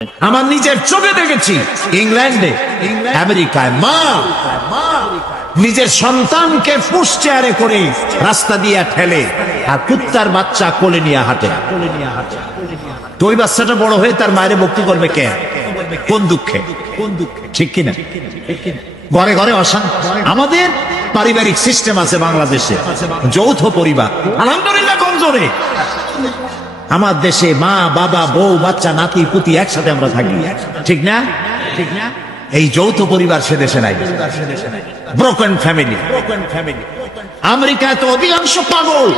আমার নিজের চোখে দেখেছি ইংল্যান্ডে আমেরিকায় মা নিজের সন্তানকে পুশ চেয়ারে করে রাস্তা দিয়ে ঠেলে আর কুত্তার বাচ্চা কোলে নিয়ে হাঁটে। তো ওই বাচ্চাটা বড় হয়ে তার মায়ের ভক্তি করবে কে? কোন দুঃখে? ঠিক কিনা? ঘরে ঘরে অশান্তি। আমাদের পারিবারিক সিস্টেম আছে বাংলাদেশে, যৌথ পরিবার আলহামদুলিল্লাহ কম জোরে। আমার দেশে মা বাবা বউ বাচ্চা নাতি পুতি একসাথে আমরা থাকি, ঠিক না? ঠিক না? এই যৌথ পরিবার সে দেশে নাই, ব্রোকেন ফ্যামিলি। আমেরিকায় তো অধিকাংশ পাগল,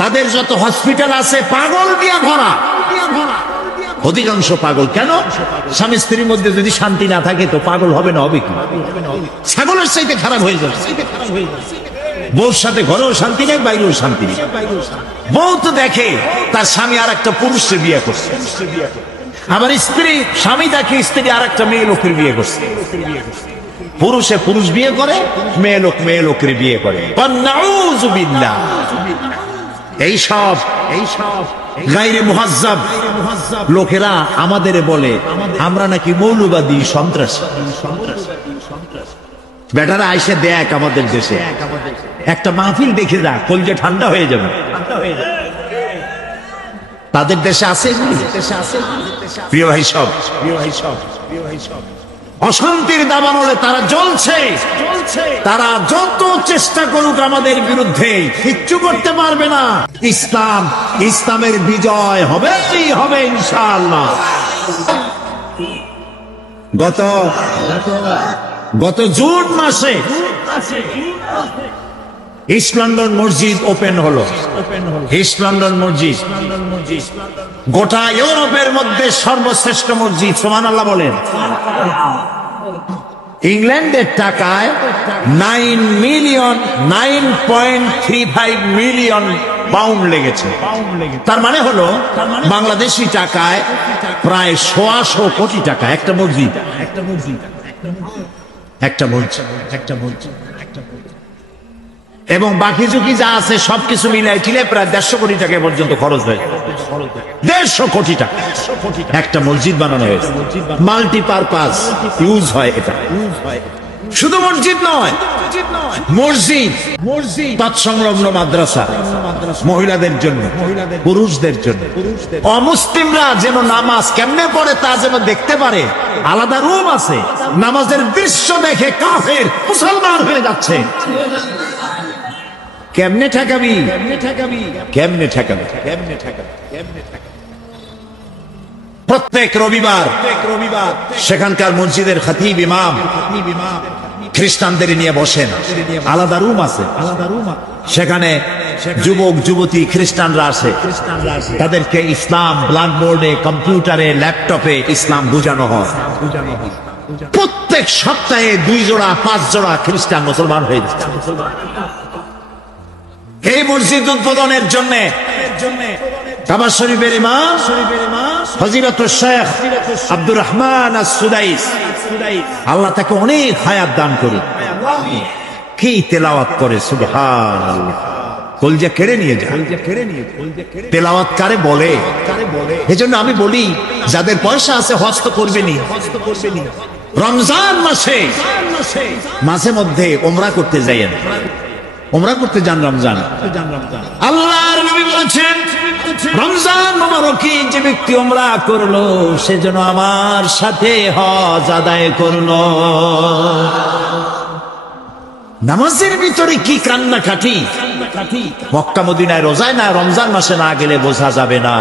তাদের যত হসপিটাল আছে পাগল দিয়ে ভরা, অধিকাংশ পাগল। কেন? স্বামী স্ত্রীর মধ্যে যদি শান্তি না থাকে তো পাগল হবে না, হবে কি? ছাগলের চাইতে খারাপ হয়ে যাবে। বউর সাথে ঘরেও শান্তি নেই, বাইরেও শান্তি নেই। বউ তো দেখে তার স্বামী আর একটা পুরুষকে বিয়ে করছে, আবার স্ত্রী স্বামী দেখে স্ত্রী আর একটা মেয়ে লোকের বিয়ে করছে। পুরুষে পুরুষ বিয়ে করে, মেয়ে লোকের বিয়ে করে। নাউযুবিল্লাহ। এইসব গায়রে মুহাজ্জাব লোকেরা আমাদের বলে আমরা নাকি মৌলবাদী সন্ত্রাসী। বেটারা আইসে দেখ আমাদের দেশে একটা মাহফিল দেখে যা, কলজে ঠান্ডা হয়ে যাবে। তাদের দেশে আছে প্রিয় ভাই সব অশান্তির দাবানলে তারা জ্বলছে। তারা যত চেষ্টা করুক আমাদের বিরুদ্ধে কিচ্ছু করতে পারবে না। ইসলামের বিজয় হবেই হবে ইনশাআল্লাহ। গত জুন মাসে ইস্ট লন্ডন মসজিদ ওপেন হলো। ইস্ট লন্ডন মসজিদ গোটা ইউরোপের মধ্যে সর্বশ্রেষ্ঠ মসজিদ, সুবহানাল্লাহ বলেন। ইংল্যান্ডের টাকায় 9.35 মিলিয়ন পাউন্ড লেগেছে। তার মানে হলো বাংলাদেশি টাকায় প্রায় 100 কোটি টাকা একটা মসজিদ। এবং বাকি ঝুঁকি যা আছে সবকিছু মিলাই টিলে প্রায় 150 কোটি টাকা পর্যন্ত খরচ হয়। 150 কোটি টাকা একটা মসজিদ বানানো হয়েছে। মাল্টিপারপাস ইউজ হয় এটা। শুধু মসজিদ নয়, মসজিদ তৎসংলগ্ন মাদ্রাসা, মহিলাদের জন্য, পুরুষদের জন্য। অমুসলিমরা যেন নামাজ কেমনে পড়ে তা যেন দেখতে পারে, আলাদা রুম আছে। নামাজের দৃশ্য দেখে কাফের মুসলমান হয়ে যাচ্ছে। কেমনে ঠেকাবি? প্রত্যেক রবিবার সেখানকার মসজিদের খতিব ইমাম খ্রিস্টানদের নিয়ে বসেন। আলাদা রুম আছে, সেখানে যুবক যুবতী খ্রিস্টানরা আসে। তাদেরকে ইসলাম ব্ল্যাকবোর্ডে, কম্পিউটারে, ল্যাপটপে ইসলাম বোঝানো হয়। প্রত্যেক সপ্তাহে 2 জোড়া 5 জোড়া খ্রিস্টান মুসলমান হয়ে যাচ্ছে। এই মসজিদ উদ্বোধনের জন্য কাবা শরীফের ইমাম ফজিলাতুল শেখ আব্দুর রহমান আস-সুদাইস, আল্লাহ তাকে অনেক হায়াত দান করুন, কি তেলাওয়াত করে সুবহানাল্লাহ। কলজা কেড়ে নিয়ে যায় তেলাওয়াত কারে বলে। এজন্য আমি বলি যাদের পয়সা আছে হজ তো করবেনই। রমজান মাসে মাঝে মধ্যে উমরা করতে যাইয়েন, উমরা করতে যান রমজান। আল্লাহর নবী বলেছেন রমজান মোবারকে যে ব্যক্তি উমরা করলো সে যেন আমার সাথে হজ আদায় করলো। নামাজের ভিতরে কি কান্নাকাটি! মক্কা মদিনায় রোজায় না, রমজান মাসে না গেলে বোঝা যাবে না।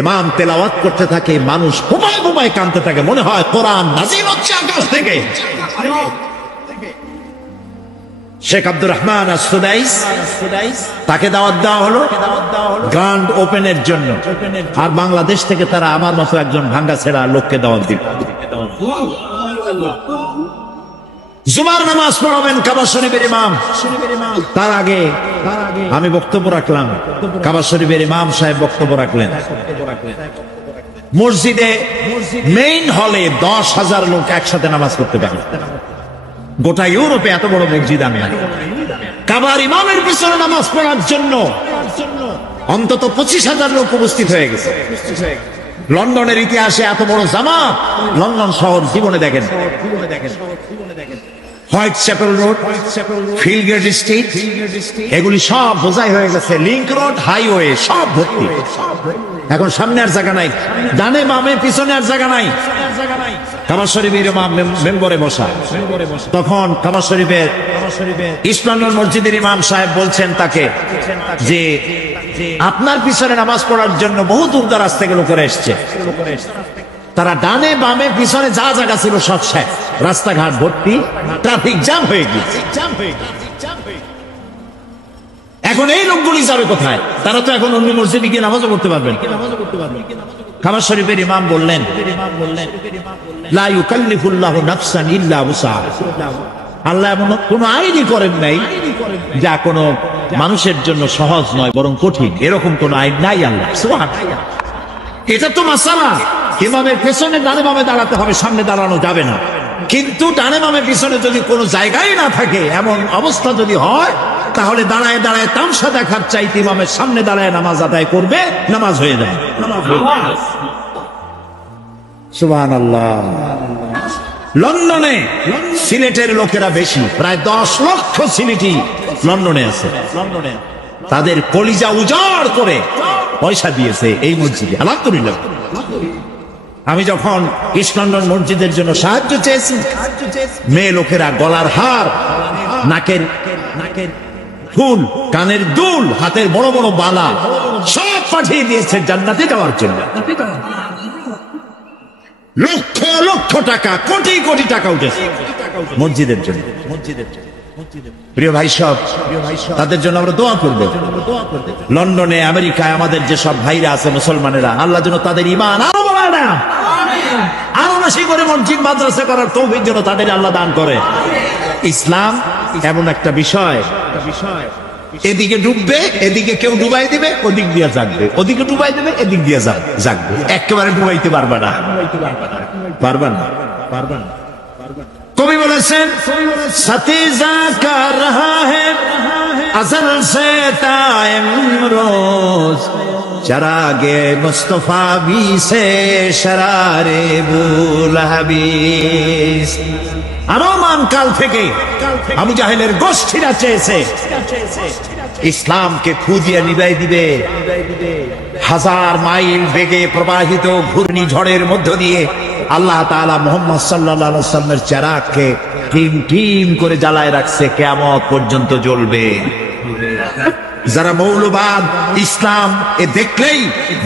ইমাম তেলাওয়াত করতে থাকে, মানুষ বোবায় কাঁদতে থাকে, মনে হয় কোরআন নাযিল হচ্ছে আকাশ থেকে। শেখ আব্দুর রহমান আস-সুদাইস, তাকে দাওয়াত দেওয়া হলো গ্র্যান্ড ওপেনের জন্য। আর বাংলাদেশ থেকে তারা আমার মতো একজন ভাঙ্গা ছেড়া লোককে দাওয়াত দিল। জুমার নামাজ পড়াবেন কাবা শরীফের ইমাম। তার আগে আমি বক্তব্য রাখলাম, কাবা শরীফের ইমাম সাহেব বক্তব্য রাখলেন। মসজিদে মেইন হলে 10,000 লোক একসাথে নামাজ পড়তে পারে। গোটা ইউরোপে এত বড় মসজিদ আমি কাবার ইমামের পিছনে নামাজ পড়ার জন্য অন্তত 25,000 লোক উপস্থিত হয়ে গেছে। লন্ডনের ইতিহাসে এত বড় জামাত লন্ডন শহর জীবনে দেখেন। হোয়াইট চ্যাপেল রোড, ফিলগেট স্ট্রিট, এগুলি সব বোঝাই হয়ে গেছে। লিংক রোড, হাইওয়ে সব ভর্তি। এখন সামনে আর জায়গা নাই, ডানে বামে পিছনে আর জায়গা নাই। কাবা শরীফের ইমাম মেম্বরে বসা, তখন কাবা শরীফের ইস্ট লন্ডন মসজিদের ইমাম সাহেব বলছেন তাকে যে আপনার পিছনে নামাজ পড়ার জন্য বহু দূর দরাজ থেকে লোকেরা এসছে, তারা ডানে বামে পিছনে যা জায়গা ছিল সব শেষ, রাস্তাঘাট ভর্তি, ট্রাফিক জ্যাম হয়ে গেছে। এখন এই লোকগুলি যাবে কোথায়? তারা তো এখন অন্য মসজিদে গিয়ে নামাজও পড়তে পারবেন। কাবা শরীফের ইমাম বললেন, লা ইউকাল্লিফুল্লাহু নাফসান ইল্লা উসআহা। আল্লাহ এমন কোন আইনই করেন নাই যা কোনো মানুষের জন্য সহজ নয় বরং কঠিন, এরকম কোন আইন নাই আল্লাহ। সুবহানাল্লাহ। এটা তো মাসালা, ইমামের পেছনে ডানে বামে দাঁড়াতে হবে, সামনে দাঁড়ানো যাবে না। কিন্তু ডানে বামে পিছনে যদি কোনো জায়গায় না থাকে, এমন অবস্থা যদি হয়, তাহলে দাঁড়ায় দাঁড়ায় তামসা দেখার চাইতে ইমামের সামনে দাঁড়ায় নামাজ আদায় করবে, নামাজ হয়ে যাবে। সুবহানাল্লাহ। লন্ডনে সিলেটের লোকেরা বেশি, প্রায় 10 লক্ষ সিলেটি লন্ডনে আছে। তাদের কলিজা উজাড় করে পয়সা দিয়েছে এই মসজিদে, আলহামদুলিল্লাহ। আমি যখন ইস্ট লন্ডন মসজিদের জন্য সাহায্য চেয়েছি, মেয়ে লোকেরা গলার হার, নাকের ফুল, কানের দুল, হাতের বড় বড় বালা সব পাঠিয়ে দিয়েছে জান্নাতে যাওয়ার জন্য। লক্ষ লক্ষ টাকা, কোটি কোটি টাকা উঠেছে মসজিদের জন্য। প্রিয় ভাই সব, তাদের জন্য আমরা দোয়া করব। লন্ডনে, আমেরিকায় আমাদের যে সব ভাইরা আছে মুসলমানেরা, আল্লাহ যেন তাদের ঈমান আরো বাড়ায় দেন, আরো বেশি করে মসজিদ মাদ্রাসা করার তৌফিক যেন তাদের আল্লাহ দান করে। ইসলাম এমন একটা বিষয়, এদিকে ডুববে, এদিকে কেউ ডুবাই দেবে, ওদিক দিয়ে জাগবে, ওদিকে ডুবাই দেবে, এদিক দিয়ে জাগবে। একেবারে ডুবাইতে পারবে না, পারবে না, পারবে না। কবি বলেছেন, সতীজা কা রহা হ্যায় আজল সে তা ইমরোজ, চরাগে মুস্তফা বি সে শরারে বুল হাবিস। আরমান কাল থেকে আবু জাহেলের গোষ্ঠীরা চেয়েছে ইসলামকে ফু দিয়ে নিভাই দিবে। 1000 মাইল বেগে প্রবাহিত ঘূর্ণিঝড়ের মধ্য দিয়ে আল্লাহ তাআলা মুহাম্মদ সাল্লাল্লাহু আলাইহি ওয়াসাল্লামের চেরাগকে টিম টিম করে জ্বালায় রাখছে, কিয়ামত পর্যন্ত জ্বলবে। যারা মৌলবাদ, ইসলাম এ দেখলেই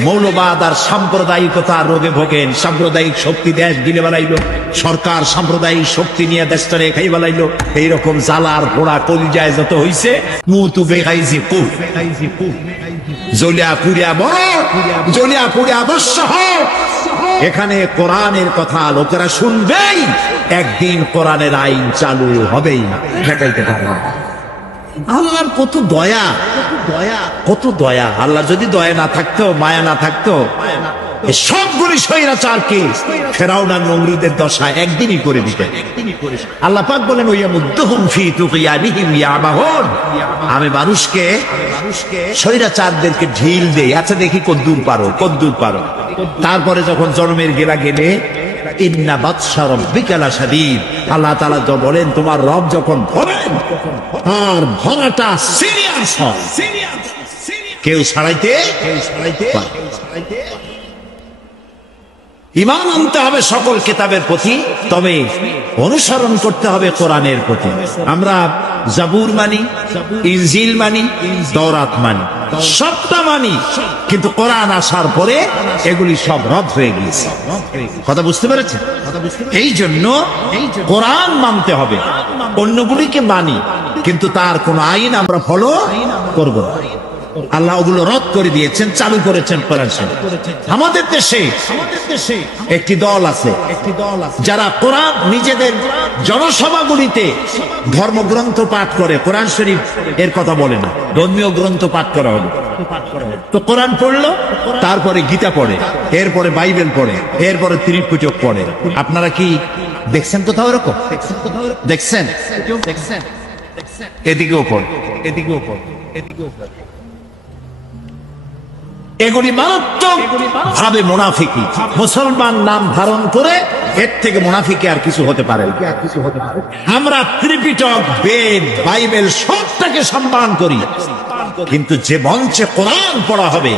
মৌলবাদ আর সাম্প্রদায়িকতা রোগে ভোগেন। সাম্প্রদায়িক শক্তি দেশ গিলে বেলাইলো, সরকার সাম্প্রদায়িক শক্তি নিয়ে দেশটারে খাই বেলাইলো। এইরকম জ্বালার পোড়া কলিজায় যত হইছে, মুতু বেগাইজি কু জলিয়া পুরিয়া বড়, জলিয়া পুরিয়া অবশ্য হোক। এখানে কোরআনের কথা লোকেরা শুনবেই, একদিন কোরআনের আইন চালু হবেই, ঠেকাইতে পারবে না। আল্লাহর কত দয়া, কত দয়া। আল্লাহ যদি দয়া না থাকতো, মায়া না থাকতো, সবগুলি স্বৈরাচারকে ফেরাউন আর নমরুদের দশা একদিনই করে দিতেন। আল্লাহ পাক বলেন, ওয়ামুদ্দুহুম ফি তুগয়ানিহিম ইয়ামাহুন, আমি মানুষকে স্বৈরাচারদেরকে ঢিল দেই, আচ্ছা দেখি কদ্দূর পারো, কদ্দূর পারো। তারপরে যখন জন্মের গেলা গেলে, ইন্না বাতশা রাব্বিকা লাশাদীদ, আল্লাহ তাআলা তো বলেন তোমার রব যখন ধরেন আর ধরাটা সিরিয়াস হয়, কেউ ছাড়াইতে ঈমান আনতে হবে সকল কিতাবের প্রতি, তবে অনুসরণ করতে হবে কোরআনের প্রতি। আমরা জাবুর মানি, ইনজিল মানি, তাওরাত মানি, সবটা মানি, কিন্তু কোরআন আসার পরে এগুলি সব রদ হয়ে গিয়েছে। কথা বুঝতে পেরেছেন? এই জন্য কোরআন মানতে হবে, অন্যগুলিকে মানি, কিন্তু তার কোন আইন আমরা ফলো করব না। আল্লাহ ওগুলো রদ করে দিয়েছেন, চালু করেছেন কোরআন শরীফ। আমাদের দেশে একটি দল আছে যারা কোরআন নিজেদের জনসভাগুলিতে ধর্মগ্রন্থ পাঠ করে, কোরআন শরীফ এর কথা বলে না, ধর্মীয় গ্রন্থ পাঠ করা হলো। তো কোরআন পড়লো, তারপরে গীতা পড়ে, এরপরে বাইবেল পড়ে, এরপরে ত্রিপিটক পড়ে। আপনারা কি দেখছেন কোথাও এরকম? দেখছেন? এদিকেও পড়ে, এদিকেও পড়ে, এদিকেও পড়ে। এগুলি মারাত্মক ভাবে মুনাফিকি। মুসলমান নাম ধারণ করে এর থেকে মুনাফিকি আর কিছু হতে পারে না। আমরা ত্রিপিটক, বেদ, বাইবেল সবটাকে সম্মান করি, কিন্তু যে মঞ্চে কোরআন পড়া হবে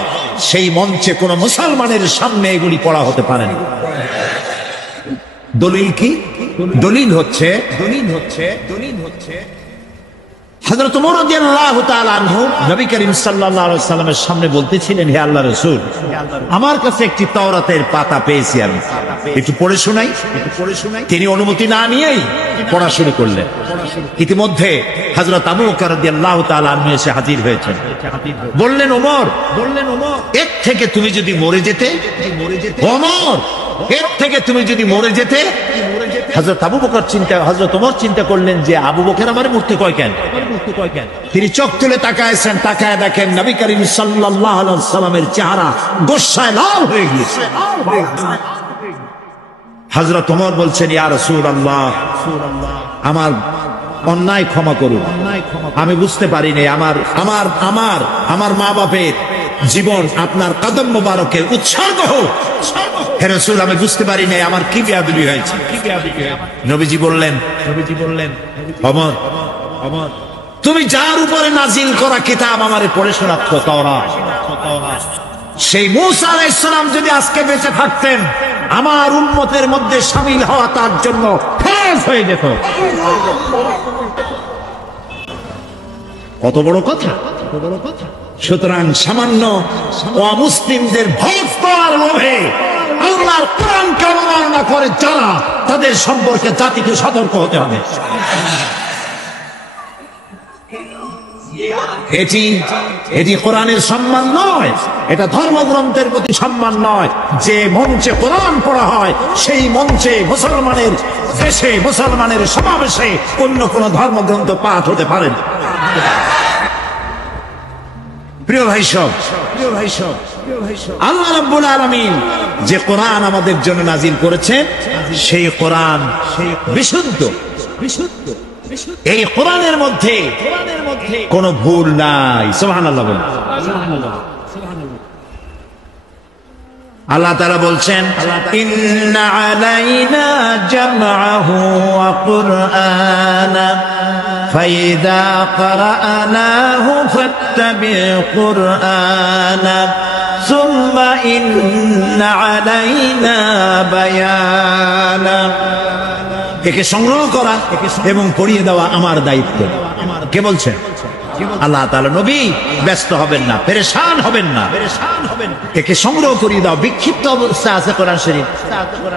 সেই মঞ্চে কোন মুসলমানের সামনে এগুলি পড়া হতে পারে না। দলিল কি? দলিল হচ্ছে হযরত ওমর রাদিয়াল্লাহু তাআলা আনহু নবী করিম সাল্লাল্লাহু আলাইহি ওয়াসাল্লামের সামনে বলতেছিলেন, হে আল্লাহর রাসূল, আমার কাছে একটি তাওরাতের পাতা পেয়েছি, আমি একটু পড়ে শোনাই। তিনি অনুমতি না নিয়েই পড়া শুরু করলেন। ইতিমধ্যে হযরত আবু বকর রাদিয়াল্লাহু তাআলা আনহু এসে হাজির হয়েছেন। বললেন, ওমর, এর থেকে তুমি যদি মরে যেতে, ওমর, এর থেকে তুমি যদি মরে যেতে। হযরত ওমর চিন্তা করলেন যে আবু বকর আমার মরতে কয় কেন? তিনি চোখ তুলে তাকায়ছেন, তাকায় দেখেন নবী করিম সাল্লাল্লাহু আলাইহি ওয়াসাল্লামের চেহারা গোসায় লাল হয়ে গিয়েছে। হযরত ওমর বলছেন, ইয়া রাসূলুল্লাহ, আমার অন্যায় ক্ষমা করুন, আমি বুঝতে পারিনি, আমার মা বাপের জীবন আপনার কদম মোবারকের উৎসর্গ হোক। হে রাসূল, আমি বুঝতে পারি নাই আমার কি বেয়াদবি হয়েছে। নবীজি বললেন, ওমর, তুমি যার উপরে নাজিল করা কিতাব আমারে পড়ে শোনাচ্ছ, তাওরাত, সেই মূসা আলাইহিস সালাম যদি আজকে বেঁচে থাকতেন, আমার উম্মতের মধ্যে শামিল হওয়া তার জন্য ফরজ হয়ে যেত। কত বড় কথা! সুতরাং সামান্য অমুসলিমদের ভোট পাওয়ার লোভে আল্লাহর কোরআনকে অবমাননা করে যারা, তাদের সম্পর্কে জাতিকে সতর্ক হতে হবে। এটি কোরআনের সম্মান নয়, এটা ধর্মগ্রন্থের প্রতি সম্মান নয়। যে মঞ্চে কোরআন পড়া হয় সেই মঞ্চে মুসলমানের দেশে, মুসলমানের সমাবেশে অন্য কোন ধর্মগ্রন্থ পাঠ হতে পারে না। প্রিয় ভাই সব, আল্লাহ রাব্বুল আলামিন যে কোরআন আমাদের জন্য নাজিল করেছেন সেই কোরআন বিশুদ্ধ। এই কোরআনের মধ্যে কোনো ভুল নাই। সুবহানাল্লাহ বলুন। আল্লাহ তাআলা বলছেন, ইন্না আলাইনা জামআহু ওয়া কুরআনা ফাইযা ক্বারানাহু ফাত্তাবি' কুরআনা সুম্মা ইন্না আলাইনা বায়ানা। একে সংগ্রহ করা এবং পড়িয়ে দেওয়া আমার দায়িত্ব। কে বলছেন? আল্লাহ তাআলা। নবী ব্যস্ত হবেন না, পেরেশান হবেন না, একে সংগ্রহ করিয়ে দাও। বিক্ষিপ্ত অবস্থা আছে কোরআন শরীফ,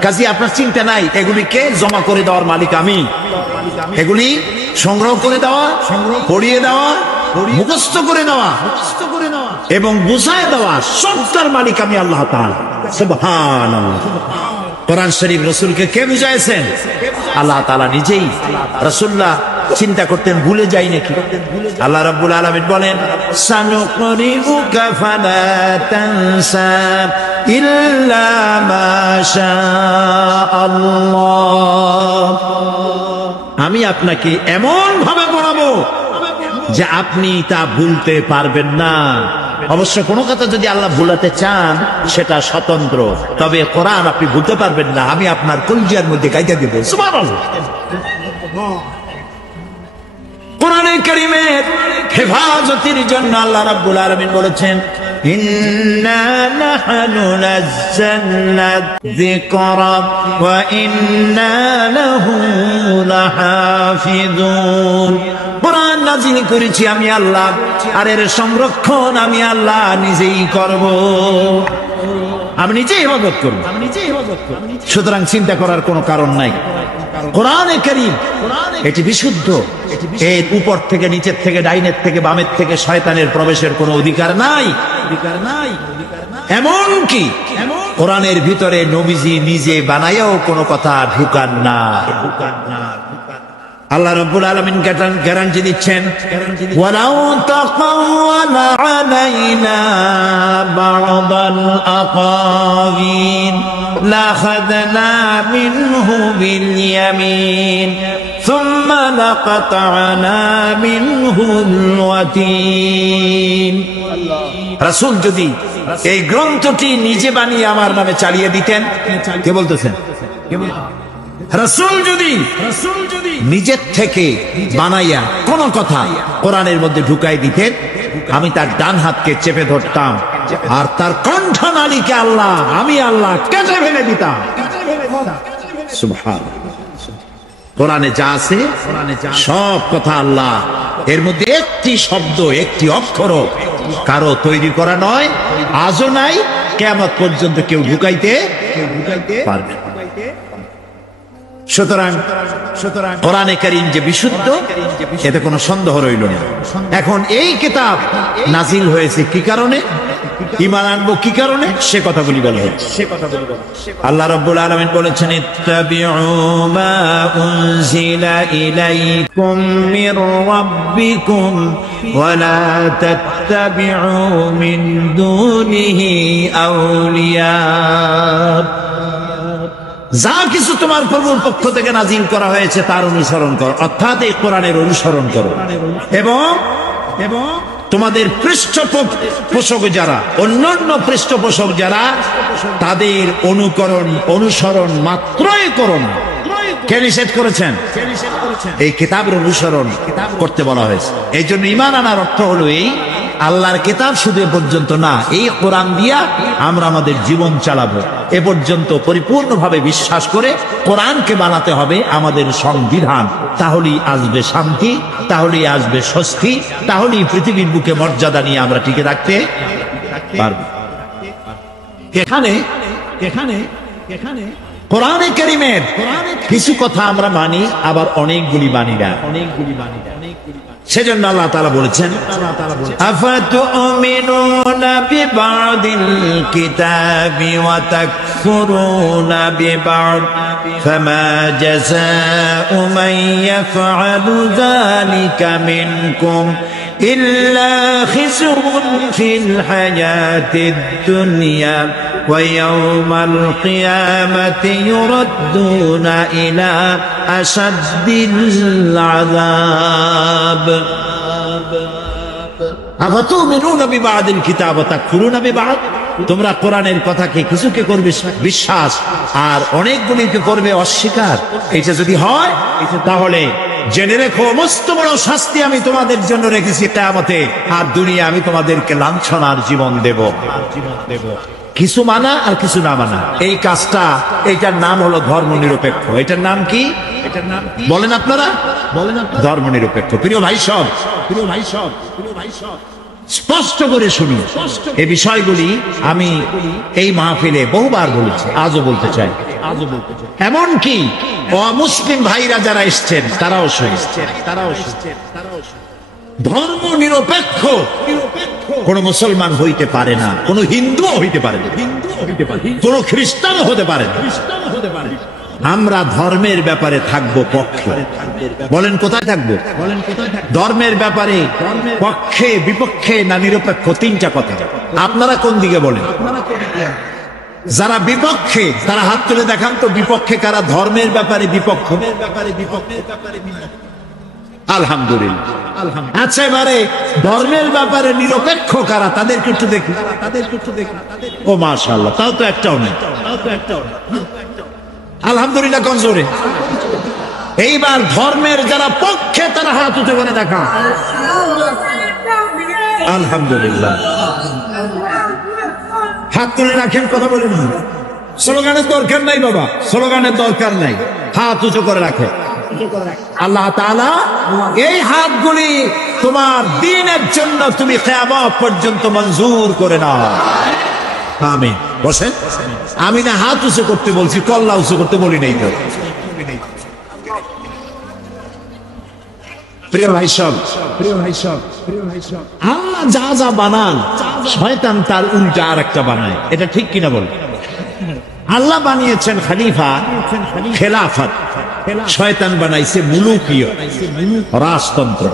কাজী আপনার চিন্তা নাই, এগুলিকে জমা করে দেওয়ার মালিক আমি। এগুলি সংগ্রহ করে দেওয়া, পড়িয়ে দেওয়া, মুখস্থ করে দেওয়া এবং বুঝায় দেওয়া সবটার মালিক আমি আল্লাহ তাআলা। সুবহানাল্লাহ। কোরআন শরীফ রাসূলকে কে বুঝাইছেন? আল্লাহ তাআলা নিজেই। রাসূলুল্লাহ চিন্তা করতেন ভুলে যাই নাকি? আল্লাহ রাব্বুল আলামিন বলেন, সানুকরিউকা ফালা তানসা ইল্লা মা শাআল্লাহ। আমি আপনাকে এমন ভাবে পড়াবো যে আপনি তা ভুলতে পারবেন না। অবশ্য কোনো কথা যদি আল্লাহ ভুলাতে চান সেটা স্বতন্ত্র, তবে কোরআন আপনি ভুলতে পারবেন না, আমি আপনার কলজিয়ার মধ্যে গাইতে দেব। সুবহানাল্লাহ। কোরআনে কারীমের হেফাজতের জন্য আল্লাহ রাব্বুল আলামিন বলেছেন, ইন্না নাহনু নাযালনা যিকরা ওয়া ইন্না লাহু লাহাফিজুন। কোরআন নাযিল করেছি আমি আল্লাহ, আর এর সংরক্ষণ আমি আল্লাহ নিজেই করব। আমি নিজেই ইবাদত করব। সুতরাং চিন্তা করার কোনো কারণ নাই। কোরআনে কারীম এটি বিশুদ্ধ, এর উপর থেকে, নিচের থেকে, ডাইনের থেকে, বামের থেকে শয়তানের প্রবেশের কোনো অধিকার নাই। এমনকি কোরআনের ভিতরে নবীজি নিজে বানায়ও কোনো কথা ঢুকান না। আল্লাহ রাব্বুল আলামিন গ্যারান্টি দিচ্ছেন, ওয়ালাউ তাকাওয়ালা আলাইনা বা'দাল আকাবিন লাখাযনা মিনহু বিল ইয়ামিন সুম্মা লাকাতা'না মিনহুল ওয়াতিন। রাসূল যদি এই গ্রন্থটি নিজে বানিয়ে আমার নামে চালিয়ে দিতেন, কে বলতেছেন? রাসূল যদি নিজের থেকে বানাইয়া কোন কথা কোরআনের মধ্যে ঢুকাই দিতেন, আমি তার ডান হাতকে চেপে ধরতাম আর তার কণ্ঠনালীকে আমি আল্লাহ কেটে ফেলে দিতাম। সুবহানাল্লাহ। কোরআনে যা আছে সব কথা আল্লাহ, এর মধ্যে একটি শব্দ একটি অক্ষর কারো তৈরি করা নয়, আজও নাই, কিয়ামত পর্যন্ত কেউ ঢুকাইতে পারবে না। সুতরাং কোরআনে কারীম যে বিশুদ্ধ, এতে কোনো সন্দেহ রইল না। এখন এই কিতাব নাজিল হয়েছে কি কারণে, ঈমান আনবো কি কারণে, সে কথাগুলি বলা হচ্ছে। আল্লাহ রাব্বুল আলামিন বলেছেন, ইত্তাবিউ মা উনজিলা ইলাইকুম মির রাব্বিকুম ওয়া লা তাত্তাবিউ মিন দুনিহি আউলিয়া। যা কিছু তোমার প্রভুর পক্ষ থেকে নাজিল করা হয়েছে তার অনুসরণ করো, অর্থাৎ এই কোরআনের অনুসরণ করো, এবং তোমাদের পৃষ্ঠপোষক যারা, অন্যান্য পৃষ্ঠপোষক যারা, তাদের অনুসরণ মাত্রই করো না। কে নিষেধ করেছেন? এই কিতাবের অনুসরণ করতে বলা হয়েছে। এই জন্য ঈমান আনার অর্থ হলো এই, আল্লাহর কিতাব শুধু এ পর্যন্ত না, এই কোরআন দিয়া আমরা আমাদের জীবন চালাবো, এ পর্যন্ত পরিপূর্ণভাবে বিশ্বাস করে কোরআনকে বানাতে হবে আমাদের সংবিধান। তাহলেই আসবে শান্তি, তাহলেই আসবে স্বস্তি, তাহলেই পৃথিবীর বুকে মর্যাদা নিয়ে আমরা টিকে থাকতে পারবো। এখানে কোরআনে কারীমের কিছু কথা আমরা মানি, আবার অনেকগুলি মানি না। সেজন্য আল্লাহ তাআলা বলেছেন, আফাতুমিনুনা বিবাদিল কিতাবি ওয়া তাকফুরুনা বিবাদ ফামা জাযাউ মান ইয়াফআলু যালিকা মিনকুম ইল্লা খিজুন ফিল হায়াতিদ দুনিয়া ওয়া ইয়াওমাল কিয়ামাতি ইউরাদ্দুনা ইলা আশাদ্দিল আযাব। আফাতুমিনুনা বিবাদিল কিতাব ওয়া তাকফুরুনা বিবাদ, তোমরা কোরআনের কথাকে কিছুকে করবে বিশ্বাস আর অনেকগুলিকে করবে অস্বীকার। এটা যদি হয় তাহলে জেনে রেখো, মস্ত বড় শাস্তি আমি তোমাদের জন্য রেখেছি কিয়ামতে, আর দুনিয়া আমি তোমাদেরকে লাঞ্ছনার জীবন দেব। কিছু মানা আর কিছু না মানা, এই কাজটা, এইটার নাম হলো ধর্ম নিরপেক্ষ। এটার নাম কি? বলেন আপনারা, ধর্ম নিরপেক্ষ। প্রিয় ভাই সব, স্পষ্ট করে শুনি, এই বিষয়গুলি আমি এই মাহফিলে বহুবার বলেছি, আজও বলতে চাই। এমনকি অমুসলিম ভাইরা যারা এসছেন তারাও শুনছেন। ধর্ম নিরপেক্ষ কোন মুসলমান হইতে পারে না, কোন হিন্দু হইতে পারে না, কোন খ্রিস্টান হতে পারে না। আমরা ধর্মের ব্যাপারে থাকবো পক্ষে। বলেন কোথায় থাকবো? ধর্মের ব্যাপারে পক্ষে, বিপক্ষে না নিরপেক্ষ? তিনটা কথা। আপনারা কোন দিকে বলেন? যারা বিপক্ষে তারা হাত তুলে দেখান তো, বিপক্ষে কারা? ধর্মের ব্যাপারে বিপক্ষ। আলহামদুলিল্লাহ। আচ্ছা, এবারে ধর্মের ব্যাপারে নিরপেক্ষ কারা? তাদেরকে একটু দেখি। ও মাশাআল্লাহ, তাও তো একটাও নেই। আলহামদুলিল্লাহ কোন জোরে। এইবার ধর্মের যারা পক্ষে তারা হাত উঠে করে দেখা। আলহামদুলিল্লাহ, হাত তুলে রাখেন, কথা বলেন। স্লোগানের দরকার নাই বাবা, স্লোগানের দরকার নাই, হাত উঁচু করে রাখে। আল্লাহ তাআলা এই হাতগুলি তোমার দ্বীনের জন্য তুমি কিয়ামত পর্যন্ত মঞ্জুর করে নাও। আমিন। বসেন। আমি না হাত উঁচু করতে বলছি, কল্লা উঁচু করতে বলি নাই তো। প্রিয় ভাই সব, আল্লাহ যা যা বানান, শয়তান তার উল্টা আর একটা বানায়। এটা ঠিক কিনা বল? আল্লাহ বানিয়েছেন খলিফা, খেলাফত, শয়তান বানাইছে মুলুকিয়, রাজতন্ত্র।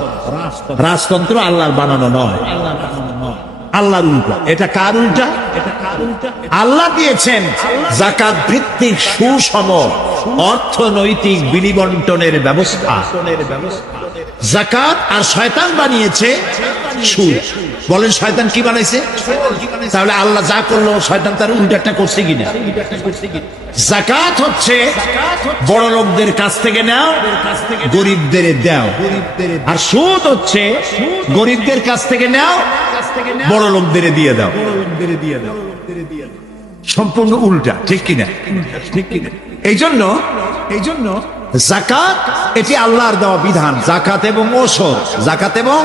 রাজতন্ত্র আল্লাহর বানানো নয়, আল্লাহর উল্টা। এটা কার উল্টা? আল্লাহ দিয়েছেন যাকাত ভিত্তিক সুষম অর্থনৈতিক বিনিবন্টনের ব্যবস্থা, যাকাত। আর শয়তান বানিয়েছে সুদ। বলেন শয়তান কি বানাইছে? তাহলে আল্লাহ যা করলো শয়তান তার উল্টাটা করছে কিনা? যাকাত হচ্ছে বড় লোকদের কাছ থেকে নাও, গরিবদের দাও। আর সুদ হচ্ছে গরিবদের কাছ থেকে নাও, বড় লোকদের দিয়ে দাও। সম্পূর্ণ উল্টা, ঠিক কিনা? এই জন্য যাকাত এটি আল্লাহর দেওয়া বিধান। যাকাত এবং ওসর, যাকাত এবং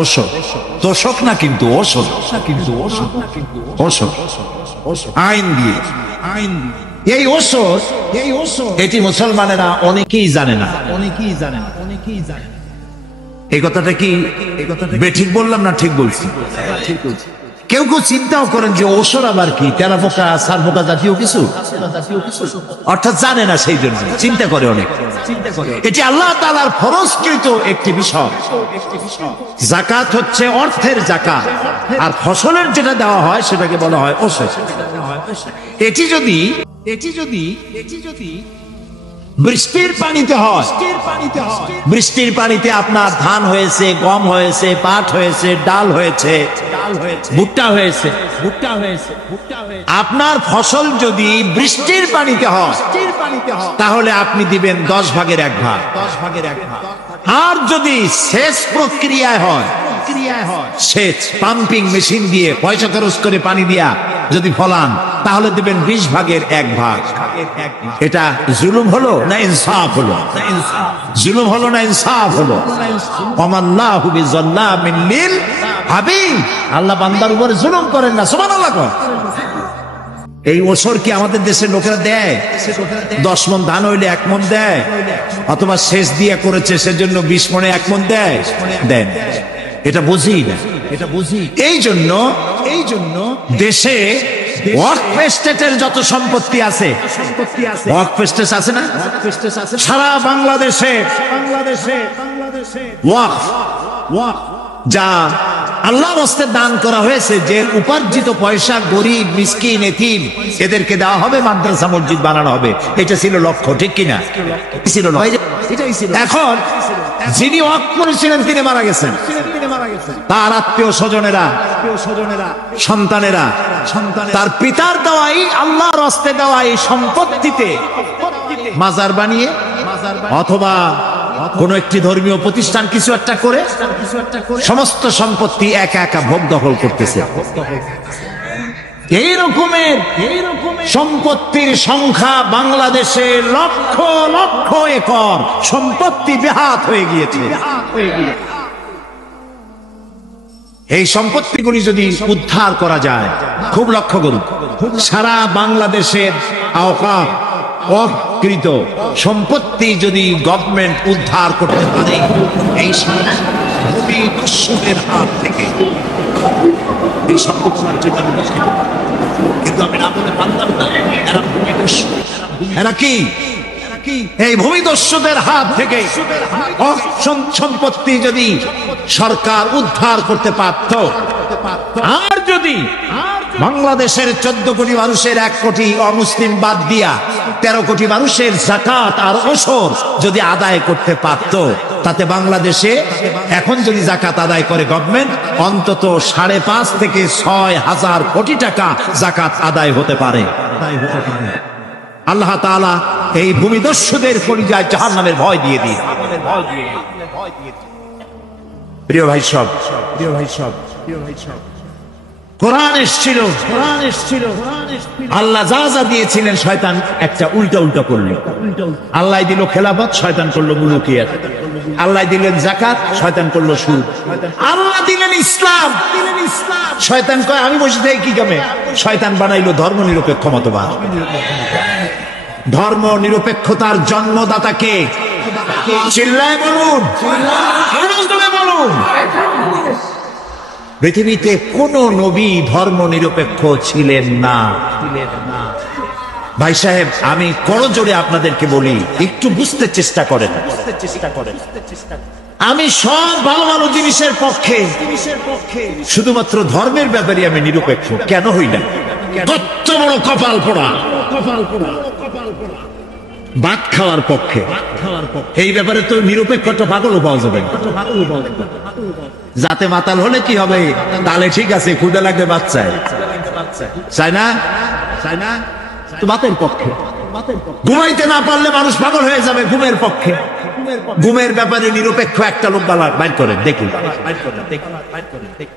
ওসর, তোষক না কিন্তু ওসর, আইন দিয়ে। এই ওসর এটি মুসলমানেরা অনেকেই জানে না। এই কথাটা কি বেঠিক বললাম না ঠিক বলছি? কেউ কেউ চিন্তাও করেন যে ওসর আবার কি, তেলা পোকা সার পোকা জাতীয় কিছু, অর্থাৎ জানে না, সেই জন্য চিন্তা করে অনেক। এটি আল্লাহ তাআলার ফরজকৃত একটি বিষয়। যাকাত হচ্ছে অর্থের যাকাত, আর ফসলের যেটা দেওয়া হয় সেটাকে বলা হয় ওসর। এটি যদি বৃষ্টির পানিতে হয়, বৃষ্টির পানিতে আপনার ধান হয়েছে, গম হয়েছে, পাট হয়েছে, ডাল হয়েছে, ভুট্টা হয়েছে, আপনার ফসল যদি বৃষ্টির পানিতে হয় তাহলে আপনি দিবেন 10 ভাগের 1 ভাগ। আর যদি সেচ প্রক্রিয়ায় হয়, সেচ পাম্পিং মেশিন দিয়ে পয়সা খরচ করে পানি দিয়া যদি ফলান তাহলে দিবেন 20 ভাগের 1 ভাগ। এটা জুলুম হলো না ইনসাফ হলো? জুলুম হলো না ইনসাফ হলো? ওমাল্লাহু বিযাল্লামিন লিল আবিদ। আল্লাহ বান্দার উপরে জুলুম করেন না, সুবহানাল্লাহ। এই ওসর কি আমাদের দেশের লোকেরা দেয়? 10 মণ ধান হইলে 1 মণ দেয়, অথবা সেচ দিয়ে করেছে সেজন্য 20 মণে 1 মণ দেয়? দেন, এটা বুঝি না। এই জন্য দেশে ওয়াকফ এস্টেটের যত সম্পত্তি আছে, ওয়াকফ এস্টেট আছে না সারা বাংলাদেশে, ওয়াকফ যা আল্লাহর রাস্তায় দান করা হয়েছে, যে উপার্জিত পয়সা গরিব মিসকিন এতিম এদেরকে দেওয়া হবে, মাদ্রাসা মসজিদ বানানো হবে। এটা ছিল লক্ষ্য, ঠিক কিনা? এখন যিনি ওয়াকফ করেছিলেন তিনি মারা গেছেন, তার আত্মীয় স্বজনেরা, সন্তানেরা, তার পিতার দেওয়াই আল্লাহর রাস্তায় দেওয়া এই সম্পত্তিতে মাজার বানিয়ে অথবা কোন একটি ধর্মীয় প্রতিষ্ঠান কিছু একটা করে সমস্ত সম্পত্তি একা একা ভোগ দখল করতেছে। এই রকমের সম্পত্তির সংখ্যা বাংলাদেশে লক্ষ লক্ষ একর সম্পত্তি বেহাত হয়ে গিয়েছে। এই সম্পত্তিগুলি যদি উদ্ধার করা যায়, খুব লক্ষ্য করুন, সারা বাংলাদেশের আওকাফ অকৃত সম্পত্তি যদি গভর্নমেন্ট উদ্ধার করতে পারে এই ভূমিদস্যুদের হাত থেকে, এই সম্পত্তি কিন্তু আমি না বলতে পারতাম না এরা ভূমিদস্যু। এরা কি? এই ভূমিদস্যুদের হাত থেকে সম্পত্তি যদি সরকার উদ্ধার করতে পারত, আর যদি বাংলাদেশের 14 কোটি মানুষের 1 কোটি অমুসলিম বাদ দিয়া 13 কোটি মানুষের যাকাত আর ওসর যদি আদায় করতে পারত, তাতে বাংলাদেশে এখন যদি যাকাত আদায় করে গভর্নমেন্ট, অন্তত 5.5 থেকে 6 হাজার কোটি টাকা যাকাত আদায় হতে পারে। আল্লাহ তাআলা এই ভূমিদস্যুদের কলিজায় জাহান্নামের ভয় দিয়ে দিয়ে। প্রিয় ভাই সব, কোরআন এসেছিল, আল্লাহ যা যা দিয়েছিলেন শয়তান একটা উল্টা করলো। আল্লাহ দিল খেলাফত, শয়তান করলো মুলুকিয়াত। আল্লাহ দিলেন যাকাত, শয়তান করলো সুদ। আল্লাহ দিলেন ইসলাম, শয়তান কয় আমি বসে থাকি কি কামে? শয়তান বানাইলো ধর্ম নিরপেক্ষ মতবাদ। ধর্ম নিরপেক্ষতার জন্মদাতাকে চিল্লায় বলুন, বলুন। পৃথিবীতে কোন নবী ধর্ম নিরপেক্ষ ছিলেন না। ভাই সাহেব, আমি করজোড়ে আপনাদেরকে বলি, একটু বুঝতে চেষ্টা করেন। আমি সব ভালো ভালো জিনিসের পক্ষে, শুধুমাত্র ধর্মের ব্যাপারে আমি নিরপেক্ষ কেন হই না? কত বড় কপাল পোড়া! ভাত খাওয়ার পক্ষে। এই ব্যাপারে তো নিরপেক্ষটা পাগলও পাওয়া যাবে না। যাতে মাতাল হলে কি হবে, তাহলে ঠিক আছে, ক্ষুদা লাগবে বাচ্চায়, চাই না, চাই না, তো ভাতের পক্ষে। ঘুমাইতে না পারলে মানুষ পাগল হয়ে যাবে, ঘুমের পক্ষে। ঘুমের ব্যাপারে নিরপেক্ষ একটা লোক বাইর করেন দেখি।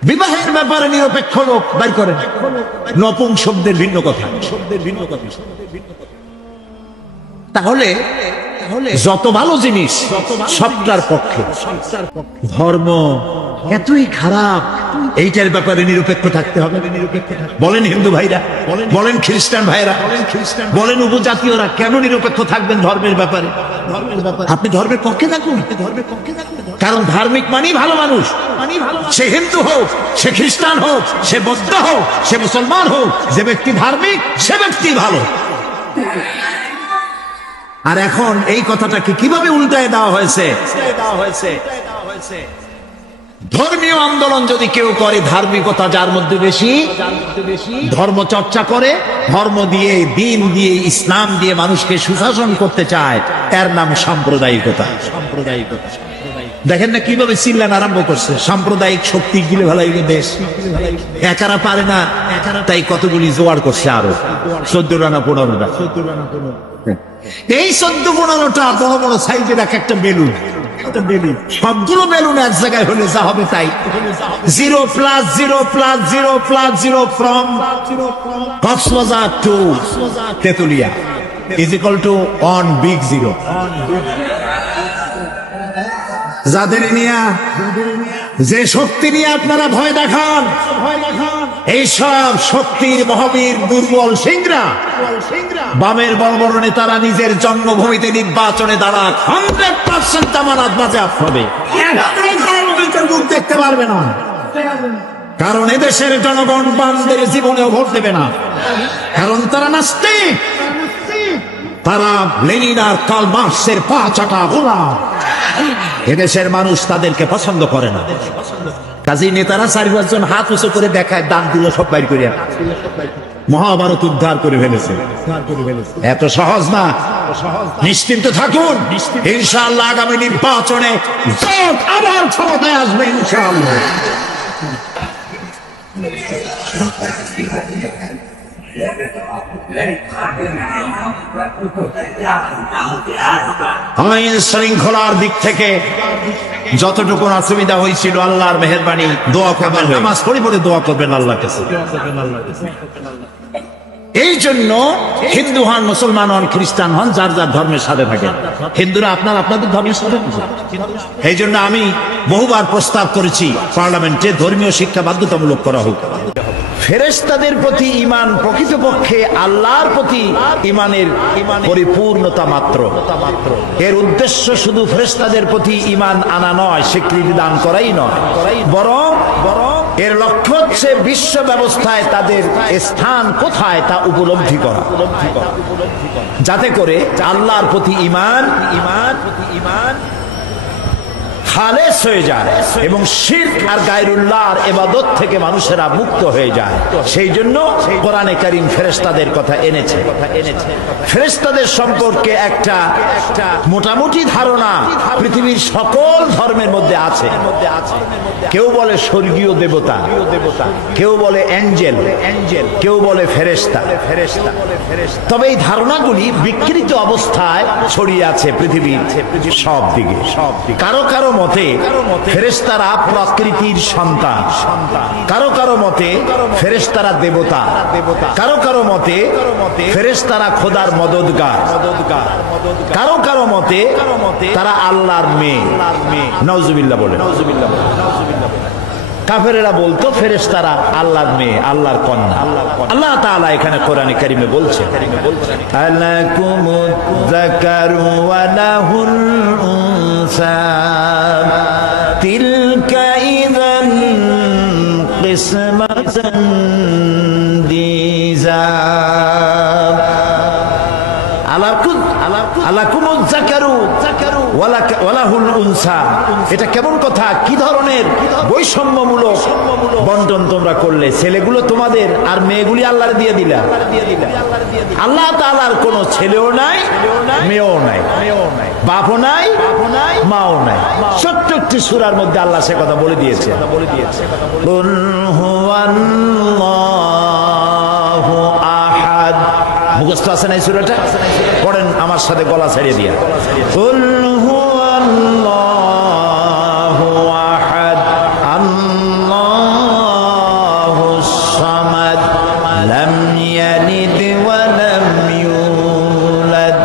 বিবাহের ব্যাপারে নিরপেক্ষ লোক বাইর করেন। নপুংসকদের ভিন্ন কথা, তাহলে যত ভালো জিনিস সবটার পক্ষে। ধর্ম এতই খারাপ, এইটার ব্যাপারে নিরপেক্ষ থাকতে হবে। বলেন হিন্দু ভাইরা, বলেন খ্রিস্টান ভাইরা, বলেন উপজাতীয়রা, কেন নিরপেক্ষ থাকবেন ধর্মের ব্যাপারে? আপনি ধর্মের পক্ষে থাকুন, কারণ ধার্মিক মানেই ভালো মানুষ। সে হিন্দু হোক, সে খ্রিস্টান হোক, সে বৌদ্ধ হোক, সে মুসলমান হোক, যে ব্যক্তি ধার্মিক সে ব্যক্তি ভালো। আর এখন এই কথাটাকে কিভাবে উল্টায় দেওয়া হয়েছে? ধর্মীয় আন্দোলন যদি কেউ করে, ধার্মিকতা যার মধ্যে বেশি, ধর্ম চর্চা করে, ধর্ম দিয়ে, দিন দিয়ে, ইসলাম দিয়ে মানুষকে সুশাসন করতে চায়, এর নাম সাম্প্রদায়িকতা। দেখেন না কিভাবে চিল্লান আরম্ভ করছে, সাম্প্রদায়িক শক্তি গিলে ভালাই দেশ, একারা পারে না, তাই কতগুলি জোয়ার করছে, আরো 14টা না 15টা। এই 14-15টা বড় বড় সাইজের এক একটা বেলুন, সবগুলো বেলুন এক জায়গায় হলে যা হবে তাই। 0+0+0+0 from Cox's Bazar to Tetulia is equal to 1 big 0। যাদের নিয়ে, যে শক্তি নিয়ে আপনারা ভয় দেখান, এইসব শক্তির মহাবীর দুর্বল সিংরা, বামের বড় বড় নেতারা নিজের জন্মভূমিতে নির্বাচনে দাঁড়াক, 100% জামানত বাজেয়াপ্ত হবে। দেখতে পারবে না, কারণ এদেশের জনগণ বামদের জীবনেও ভোট দেবে না, কারণ তারা নাস্তিক, তারা লেনিন আর কার্ল মার্কসের পা চাটা গোলাম। এদেশের মানুষ তাদেরকে পছন্দ করে না। কাজী নেতারা 4-5 জন হাত উঁচু করে দেখায়, দান দিল সব বাইর করিয়া মহাভারত উদ্ধার করে ফেলেছে। এত সহজ না, নিশ্চিন্ত থাকুন, ইনশাআল্লাহ আগামী নির্বাচনে জোট আবার ক্ষমতায় আসবে ইনশাআল্লাহ। আইন শৃঙ্খলার দিক থেকে যতটুকু অসুবিধা হয়েছিল, আল্লাহর মেহেরবানি, দোয়া করবেন, নামাজ পড়ে পড়ে দোয়া করবেন আল্লাহর কাছে। এই জন্য হিন্দু হন, মুসলমান হন, খ্রিস্টান হন, যার যার ধর্মের সাথে থাকেন। হিন্দুরা আপনাদের ধর্মের সাথে। এই জন্য আমি বহুবার প্রস্তাব করেছি পার্লামেন্টে ধর্মীয় শিক্ষা বাধ্যতামূলক করা হোক। ফেরেশতাদের প্রতি ঈমান প্রকৃতপক্ষে আল্লাহর প্রতি ঈমানের পরিপূর্ণতা মাত্র। এর উদ্দেশ্য শুধু ফেরেশতাদের প্রতি ঈমান আনা নয়, স্বীকৃতি দান করাই নয়, বরং এর লক্ষ্য হচ্ছে বিশ্ব ব্যবস্থায় তাদের স্থান কোথায় তা উপলব্ধি করা, যাতে করে আল্লাহর প্রতি ঈমান খালেস হয়ে যায় এবং শিরক আর গায়রুল্লাহর ইবাদত থেকে মানুষেরা মুক্ত হয়ে যায়। সেই জন্য কোরআনে কারীম ফেরেশতাদের কথা এনেছে। ফেরেশতাদের সম্পর্কে একটা মোটামুটি ধারণা পৃথিবীর সকল ধর্মের মধ্যে আছে। কেউ বলে স্বর্গীয় দেবতা, কেউ বলে অ্যাঞ্জেল, কেউ বলে ফেরেশতা। তবে এই ধারণাগুলি বিকৃত অবস্থায় ছড়িয়ে আছে পৃথিবীর সব দিকে। কারো কারো মতে ফেরেশতারা প্রকৃতির সন্তান, কারো কারো মতে ফেরেশতারা দেবতা, কারো কারো মতে ফেরেশতারা খোদার মদদগার, কারো কারো মতে তারা আল্লাহর মেয়ে। নাউজুবিল্লাহ বলে। কাফেরেরা বলতো ফেরেশতারা আল্লাহর মেয়ে, আল্লাহর কন্যা। আল্লাহ তাআলা এখানে কোরআনে কারীমে বলছেন, আলাকুমুয যাকারু ওয়া লাহুল উনসা তিলকা ইযান কিসমাতান দিযা। আলাকুমুজ যাকারু ওয়ালাহুল উনসা। এটা কেমন কথা? কি ধরনের বৈষম্যমূলক বন্টন তোমরা করলে? ছেলেগুলো তোমাদের আর মেয়েগুলি আল্লাহর দিয়ে দিলা। আল্লাহ তাআলার কোনো ছেলেও নাই, মেয়েও নাই, বাপও নাই, মাও নাই। ছোট্ট একটি সূরার মধ্যে আল্লাহ সে কথা বলে দিয়েছে। কুল হুয়াল্লাহু আহাদ। মুখস্থ আছে না এই সূরাটা? পড়েন আমার সাথে গলা ছাড়িয়ে দিয়া। কুল হুয়াল্লাহু আহাদ আল্লাহুস সামাদ লাম ইয়ালিদ ওয়া লাম ইউলাদ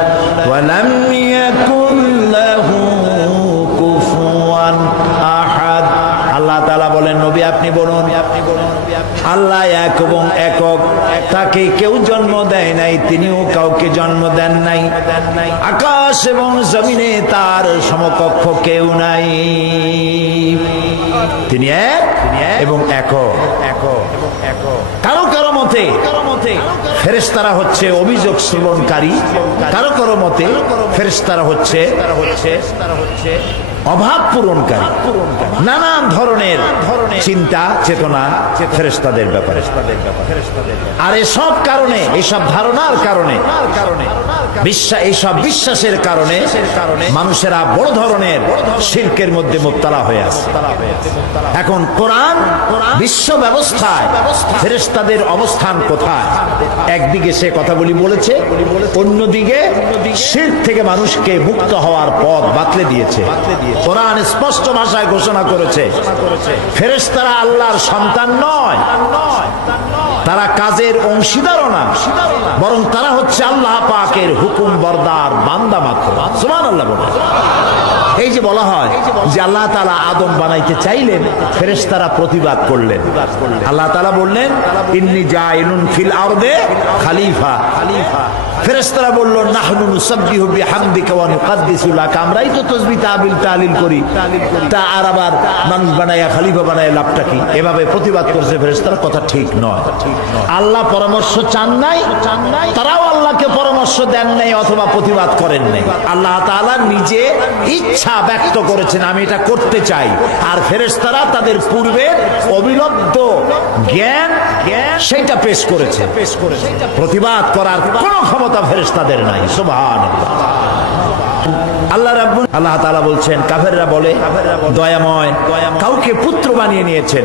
ওয়া লাম ইয়াকুল লাহু কুফুয়ান আহাদ। আল্লাহ তাআলা বলেন, নবী আপনি বলুন, আল্লাহ এক এবং একক, তাকে কেউ জন্ম দেয় নাই, তিনিও কাউকে জন্ম দেন নাই। আকাশ এবং জমিনে তার সমকক্ষ কেউ নাই। তিনি এক এবং একক। কারো কারো মতে ফেরেশতারা হচ্ছে অভিযোগ শ্রবণকারী, কারো কারো মতে ফেরেশতারা হচ্ছে অভাব পূরণকারী। নানান ধরনের চিন্তা চেতনা ফেরেশতাদের ব্যাপারে। আর এসব কারণে, এইসব ধারণার কারণে, এইসব বিশ্বাসের কারণে মানুষেরা বড় ধরনের শিরকের মধ্যে মুবতালা হয়ে আছে। এখন কোরআন বিশ্ব ব্যবস্থায় ফেরেশতাদের অবস্থান কোথায়? একদিকে সে কথাগুলি বলেছে, অন্যদিকে শিরক থেকে মানুষকে মুক্ত হওয়ার পথ বাতলে দিয়েছে। কোরআন স্পষ্ট ভাষায় ঘোষণা করেছে ফেরেশতারা আল্লাহর সন্তান নয়, তারা কাজের অংশীদারও না, বরং তারা হচ্ছে আল্লাহ পাকের হুকুম বরদার বান্দা মাত্র। সুবহানাল্লাহ বলে। এই যে বলা হয় যে আল্লাহ তাআলা আদম বানাইতে চাইলেন, ফেরেশতারা প্রতিবাদ করলেন। আল্লাহ তাআলা বললেন, ইন্নী জাইলুন ফিল আরদে খলিফা। ফেরেশতারা বলল, নাহনু নুসাব্বিহু বিহামদিকা ওয়া নুকদ্দিসু লাক। আমরাই তো তাসবিহ তাহলিল করি, তা আর আবার মানুষ বানায়া খলিফা বানায়া লাভটা কি? এভাবে প্রতিবাদ করছে ফেরেশতারা। কথা ঠিক নয়। আল্লাহ পরামর্শ চান নাই, তারাও আল্লাহকে পরামর্শ দেন নাই অথবা প্রতিবাদ করেন নাই। আল্লাহ তাআলা নিজে ইচ্ছা ব্যক্ত করেছেন, আমি এটা করতে চাই। আর ফেরেশতারা তাদের পূর্বে অবিলব্ধ জ্ঞান সেটা পেশ করেছে। প্রতিবাদ করার কোনো ক্ষমতা ফেরেশতাদের নাই। সুবহানাল্লাহ। আল্লাহ তাআলা বলছেন, কাফেররা বলে দয়াময় কাউকে পুত্র বানিয়ে নিয়েছেন।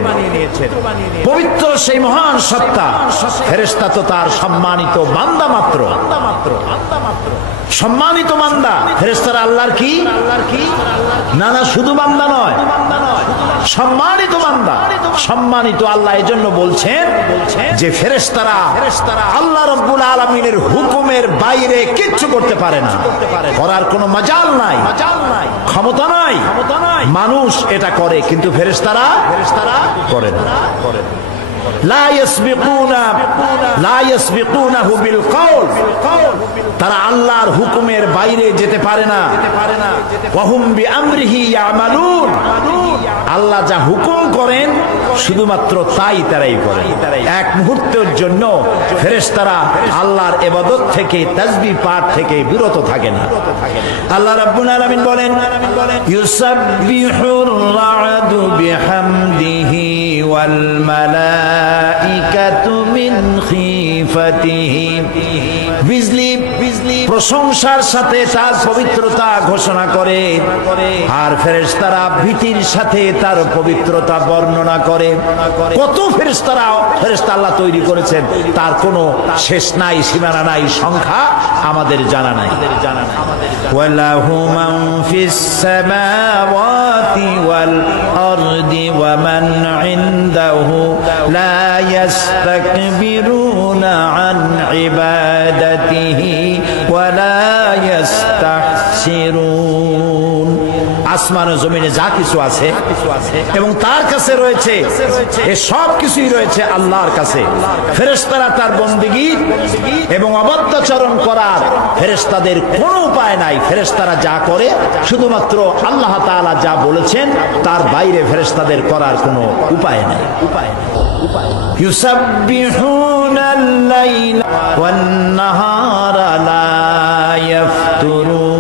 পবিত্র সেই মহান সত্তা, ফেরেশতা তো তার সম্মানিত বান্দা মাত্র। সম্মানিত বান্দা। ফেরেশতারা আল্লাহর কি? না না, শুধু বান্দা নয়, সম্মানিত বান্দা। সম্মানিত আল্লাহ এজন্য বলছেন যে ফেরেশতারা আল্লাহ রাব্বুল আলামিনের হুকুমের বাইরে কিচ্ছু করতে পারে না, করার কোনো মাজাল নাই, ক্ষমতা নাই। মানুষ এটা করে, কিন্তু ফেরেশতারা করে না। তারা আল্লাহর হুকুমের বাইরে যেতে পারে না। আল্লাহ যা হুকুম করেন শুধুমাত্র তাই তারাই করে। এক মুহূর্তের জন্য ফেরেশতারা আল্লাহর ইবাদত থেকে, তাসবিহ পাঠ থেকে বিরত থাকে না। আল্লাহ রাব্বুল আলামিন বলেন, ইউসাব্বিহুর রা'দু বিহামদিহি ওয়াল মালাইকাতু মিন খিফাতিহি। বিজলি প্রশংসার সাথে তার পবিত্রতা ঘোষণা করে, আর ফেরেশতারা ভীতির সাথে তার পবিত্রতা বর্ণনা করে। কত ফেরেশতা আল্লাহ তৈরি করেছেন, তার কোনো শেষ নাই, সীমানা নাই, সংখ্যা আমাদের জানা নাই। ওয়ালাহু মান ফিস সামাওয়াতি ওয়াল আরদি ওয়া মান ইনদাহু লা ইয়াস্তাকবিরুনা আন ইবাদাতিহি ওয়া লা ইস্তাহসিরুন। আসমান ও জমিনে যা কিছু আছে এবং তার কাছে রয়েছে, এ সব কিছুই রয়েছে আল্লাহর কাছে। ফেরেশতারা তার বন্দেগী এবং অবাধ্যাচরণ করার ফেরেশতাদের কোনো উপায় নাই। ফেরেশতারা যা করে শুধুমাত্র আল্লাহ তাআলা যা বলেছেন, তার বাইরে ফেরেশতাদের করার কোনো উপায় নাই। ইউসাব্বিহুনাল লাইলা ওয়ান নাহারা লা ইয়াফতুরুন।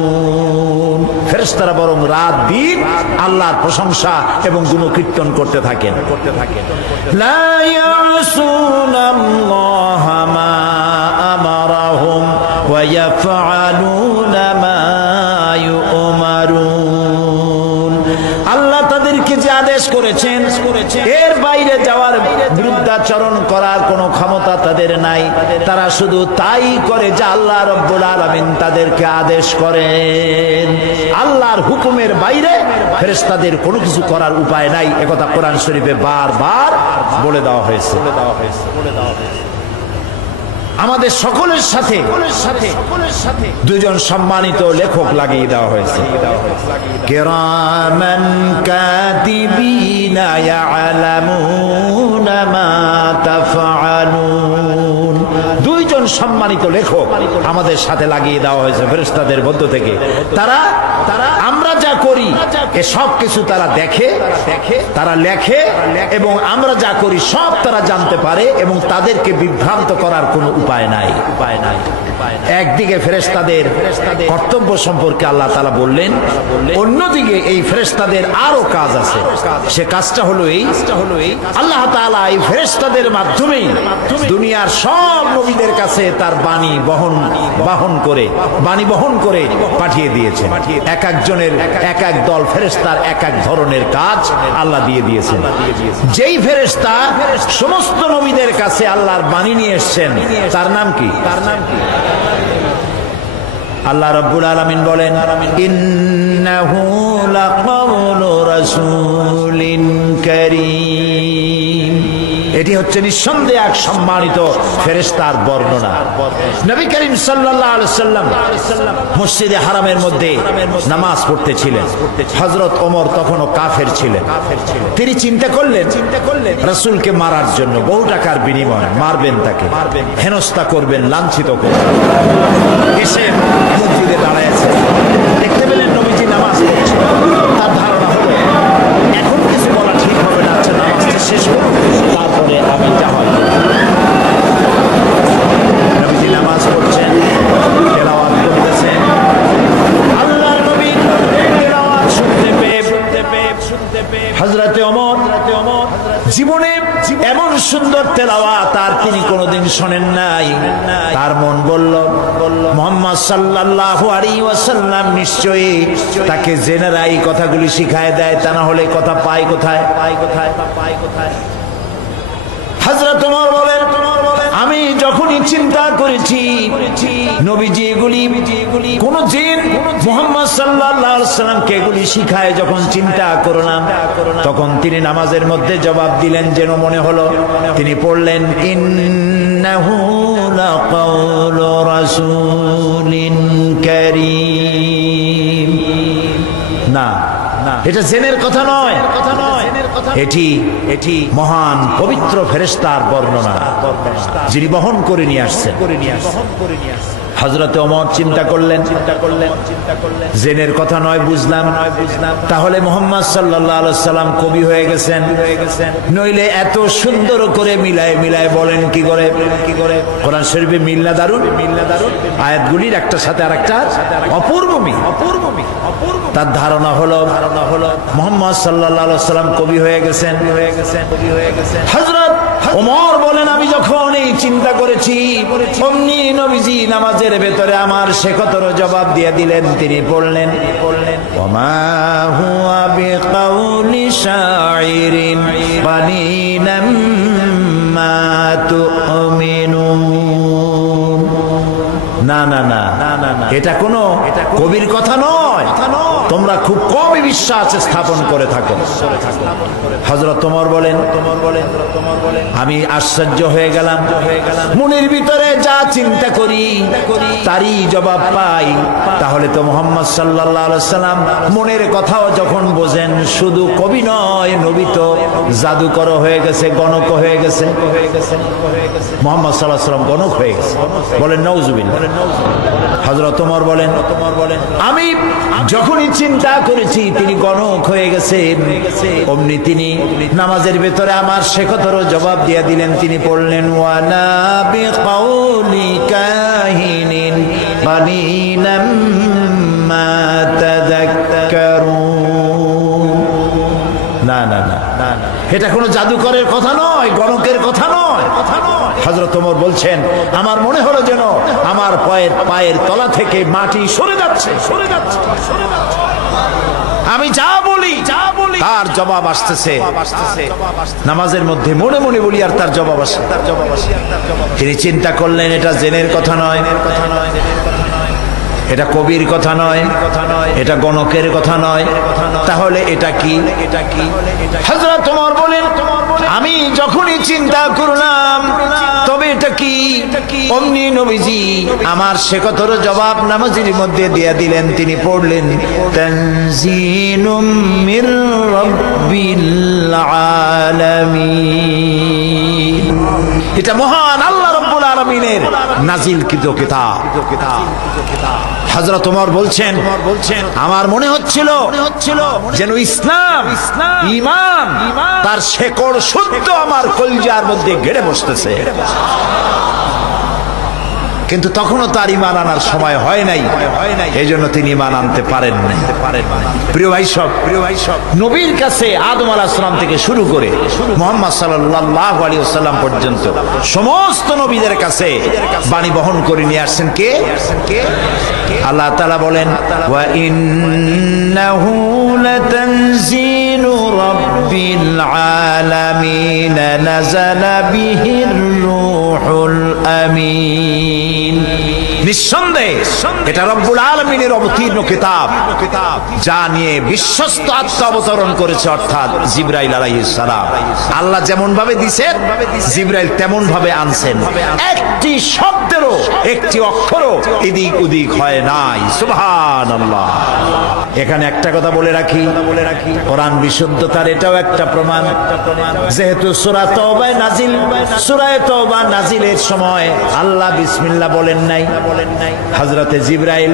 ফেরেশতারা বরং রাত দিন আল্লাহর প্রশংসা এবং গুণকীর্তন করতে থাকেন। লা ইয়াসুনাল্লাহা মা আমারাহুম ওয়া ইয়াফআলুনা মা ইউমারুন। আল্লাহ তাদেরকে যে আদেশ করেছেন এর বাইরে যাওয়ার, বিরুদ্ধাচরণ করার কোনো ক্ষমতা তাদের নাই। তারা শুধু তাই করে যা আল্লাহ রাব্বুল আলামিন তাদেরকে আদেশ করেন। আল্লাহর হুকুমের বাইরে ফেরেশতাদের কোনো কিছু করার উপায় নাই। একথা কোরআন শরীফে বারবার বলে দেওয়া হয়েছে। আমাদের সকলের সাথে দুজন সম্মানিত লেখক লাগিয়ে দেওয়া হয়েছে, কিরামান কাতিবিনা ইয়ালামুনা মা তাফআলুন। দুইজন সম্মানিত লেখক আমাদের সাথে লাগিয়ে দেওয়া হয়েছে ফেরেশতাদের মধ্য থেকে। তারা আমরা যা করি এ সব কিছু তারা দেখে, তারা লেখে এবং আমরা যা করি সব তারা জানতে পারে এবং তাদেরকে বিভ্রান্ত করার কোনো উপায় নাই। একদিকে ফেরেশতাদের কর্তব্য সম্পর্কে আল্লাহ তাআলা বললেন, অন্যদিকে এই ফেরেশতাদের আরো কাজ আছে। সে কাজটা হলো এই, আল্লাহ তাআলা এই ফেরেশতাদের মাধ্যমেই দুনিয়ার সব নবীদের কাছে তার বাণী বহন করে পাঠিয়ে দিয়েছেন। এক একজনের এক এক দল ফেরেশতার এক এক ধরনের কাজ আল্লাহ দিয়ে দিয়েছেন। যেই ফেরেশতা সমস্ত নবীদের কাছে আল্লাহর বাণী নিয়ে এসেছেন তার নাম কি? আল্লাহ রাব্বুল আলামিন বলেন, ইন্নাহু লাকাউলু রাসূলিন কারীম। এটি হচ্ছে নিঃসন্দেহে এক সম্মানিত ফেরেশতার বর্ণনা। নবী করিম সাল্লাল্লাহু আলাইহি ওয়াসাল্লাম মসজিদে হারামের মধ্যে নামাজ পড়তেছিলেন। হযরত ওমর তখনও কাফের ছিলেন। তিনি চিন্তা করলেন রাসূলকে মারার জন্য, বহু টাকার বিনিময়ে মারবেন, তাকে হেনস্থা করবেন, লাঞ্ছিত করবেন। এসে মসজিদে দাঁড়ায়ছে, দেখতে পেলেন নবীজি নামাজ পড়ছেন। তার ধারণা হলো এখন কিছু বলা ঠিক হবে না, আচ্ছা নামাজটা শেষ করুন, তারপরে আমি যা হয়। নবীজি নামাজ পড়ছেন, তেলাওয়াত করতেছেন। আল্লাহর নবী তেলাওয়াত শুনতে পেয়ে হযরতে ওমর জীবনে এমন সুন্দর তেলাওয়াত আর তিনি কোনোদিন শোনেন নাই। তার মন বলল, মুহাম্মদ সাল্লাল্লাহু আলাইহি ওয়াসাল্লাম নিশ্চয়ই তাকে জেনারা এই কথাগুলি শিখায় দেয়, তা না হলে কথা পায় কোথায়? হযরত ওমর বলেন, আমি যখনই চিন্তা করেছি নবীজি এগুলি কোন জিন মুহাম্মদ সাল্লাল্লাহু আলাইহি ওয়াসাল্লামকে এগুলি শিখায়, যখন চিন্তা করলাম তখন তিনি নামাজের মধ্যে জবাব দিলেন যেন মনে হলো তিনি পড়লেন, ইন্নাহু লাকাউলু রাসূলিন কারীম। না, এটা জেনের কথা নয়, এটি মহান পবিত্র ফেরেশতার বর্ণনা, যিনি বহন করে নিয়ে আসছেন। হযরত ওমর চিন্তা করলেন জেনের কথা নয়, বুঝলাম। তাহলে মুহাম্মদ সাল্লাল্লাহু আলাইহি ওয়াসাল্লাম কবি হয়ে গেছেন, নইলে এত সুন্দর করে মিলায় বলেন কি করে? কোরআন শরীফে মিল না দারুন, আয়াতগুলির একটা সাথে আরেকটা অপূর্ব মিল। তার ধারণা হলো মুহাম্মদ সাল্লাল্লাহু আলাইহি ওয়াসাল্লাম কবি হয়ে গেছেন। হযরত ওমর বলেন, আমি যখন এই চিন্তা করেছি অমনি নবীজি নামাজের ভেতরে আমার শেখতর জবাব দিয়ে দিলেন। তিনি পড়লেন, ওমা হুয়া বিকাউলি শাইরিন কালিলাম মা তুমিনুন। না, এটা কোনো কবির কথা নয়, তোমরা খুব কমই বিশ্বাস স্থাপন করে থাকো। হযরত ওমর বলেন, আমি আশ্চর্য হয়ে গেলাম, মনের ভিতরে যা চিন্তা করি তারই জবাব পাই। তাহলে তো মুহাম্মদ সাল্লাল্লাহু আলাইহি ওয়াসাল্লাম মনের কথাও যখন বোঝেন, শুধু কবি নয়, নবী তো জাদুকর হয়ে গেছে, গণক হয়ে গেছে। মুহাম্মদ সাল্লাল্লাহু আলাইহি ওয়াসাল্লাম গণক হয়ে গেছে, বলেন নাউজুবিল্লাহ। হযরত ওমর বলেন, আমি যখনই চিন্তা করেছি তিনি গণক হয়ে গেছেন, অমনি তিনি নামাজের ভেতরে আমার শেখতর জবাব দিয়ে দিলেন। তিনি পড়লেন, ওয়ালা বিকাউলি কাহিনিন কালিলাম মা তাযাক্কারুন। এটা কোনো জাদুকরের কথা নয়, গণকের কথা নয়। হযরত ওমর বলছেন, আমার মনে হলো যেন আমার পায়ের তলা থেকে মাটি সরে যাচ্ছে। আমি যা বলি তার জবাব আসতেছে। নামাজের মধ্যে মনে মনে বলি আর তার জবাব আসে। তিনি চিন্তা করলেন, এটা জিনের কথা নয়, এটা কবির কথা নয়, এটা গণকের কথা নয়, তাহলে এটা কি? হযরত ওমর বলেন, আমি যখনই চিন্তা করলাম তবে এটা কি, অমনি নবীজি আমার সে কথার জবাব নামাজের মধ্যে দিয়ে দিলেন। তিনি পড়লেন, তানজিলুম মির রাব্বিল আলামিন। এটা মহান আল্লাহ রাব্বুল আলামিনের নাজিলকৃত কিতাব। হযরত ওমর বলছেন, আমার মনে হচ্ছিল যেন ইসলাম, ঈমান, তার শেকড় শুদ্ধ আমার কলিজার মধ্যে গেড়ে বসতেছে। কিন্তু তখনও তার ঈমান আনার সময় হয় নাই, এই জন্য তিনি ঈমান আনতে পারেন নাই। প্রিয় ভাই সব, নবীর কাছে আদম আলাইহিস সালাম থেকে শুরু করে মুহাম্মদ সাল্লাল্লাহু আলাইহি ওয়াসাল্লাম পর্যন্ত সমস্ত নবীদের কাছে বাণী বহন করে নিয়ে আসছেন কে? আল্লাহ তাআলা বলেন, ওয়া ইন্নাহু লাতানজিলু রাব্বিল আলামিন নাযালা বিহির রূহুল আমিন। নিঃসন্দেহে এটা রব্বুল আলামিনের অবতীর্ণ কিতাব, যা নিয়ে বিশ্বস্ত আত্মা অবতরণ করেছে, অর্থাৎ জিবরাইল আলাইহিস সালাম। আল্লাহ যেমন ভাবে দিয়েছেন, জিবরাইল তেমন ভাবে আনছেন। একটি শব্দেরও, একটি অক্ষরও এদিক ওদিক হয় নাই। সুবহানাল্লাহ। এখানে একটা কথা বলে রাখি, কোরআন বিশুদ্ধতার এটাও একটা প্রমাণ। যেহেতু সূরা তাওবায় নাজিল, সূরা তাওবা নাজিলের সময় আল্লাহ বিসমিল্লাহ বলেন নাই। হযরতে জিবরাইল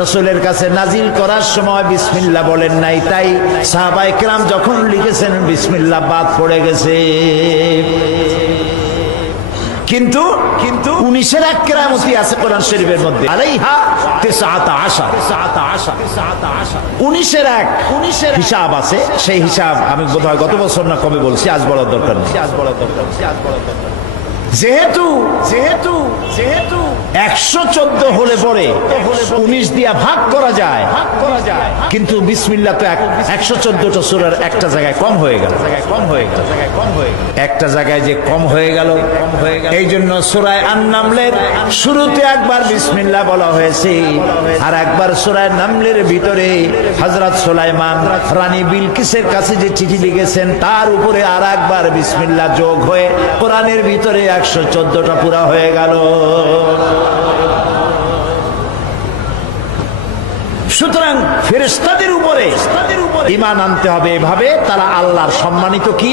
রাসূলের কাছে নাজিল করার সময় বিসমিল্লাহ বলেন নাই, তাই সাহাবায়ে কেরাম যখন লিখেছেন বিসমিল্লাহ বাদ পড়ে গেছে। কিন্তু 19 এক কেরামতি আছে কোরআন শরীফের মধ্যে, আলাইহা 19 এক হিসাব আছে। সেই হিসাব আমি বোধহয় গত বছর না কবে বলছি, আজ বলার দরকার নেই। যেহেতু 114 হলে পরে 19 দিয়া ভাগ করা যায়, কিন্তু বিসমিল্লাহ তো 114টা সূরার একটা জায়গায় কম হয়ে গেল, একটা জায়গায় যে কম হয়ে গেল, এই জন্য সূরা আন-নামলের শুরুতে একবার বিসমিল্লাহ বলা হয়েছে, আর একবার সূরা নামলের ভিতরে হযরত সুলাইমান রানী বিলকিসের কাছে যে চিঠি লিখেছেন তার উপরে আর একবার বিসমিল্লাহ যোগ হয়ে কোরআনের ভিতরে 114টা পুরা হয়ে গেল। সুতরাং ফেরেশতাদের উপরে ঈমান আনতে হবে এভাবে, তারা আল্লাহর সম্মানিত কি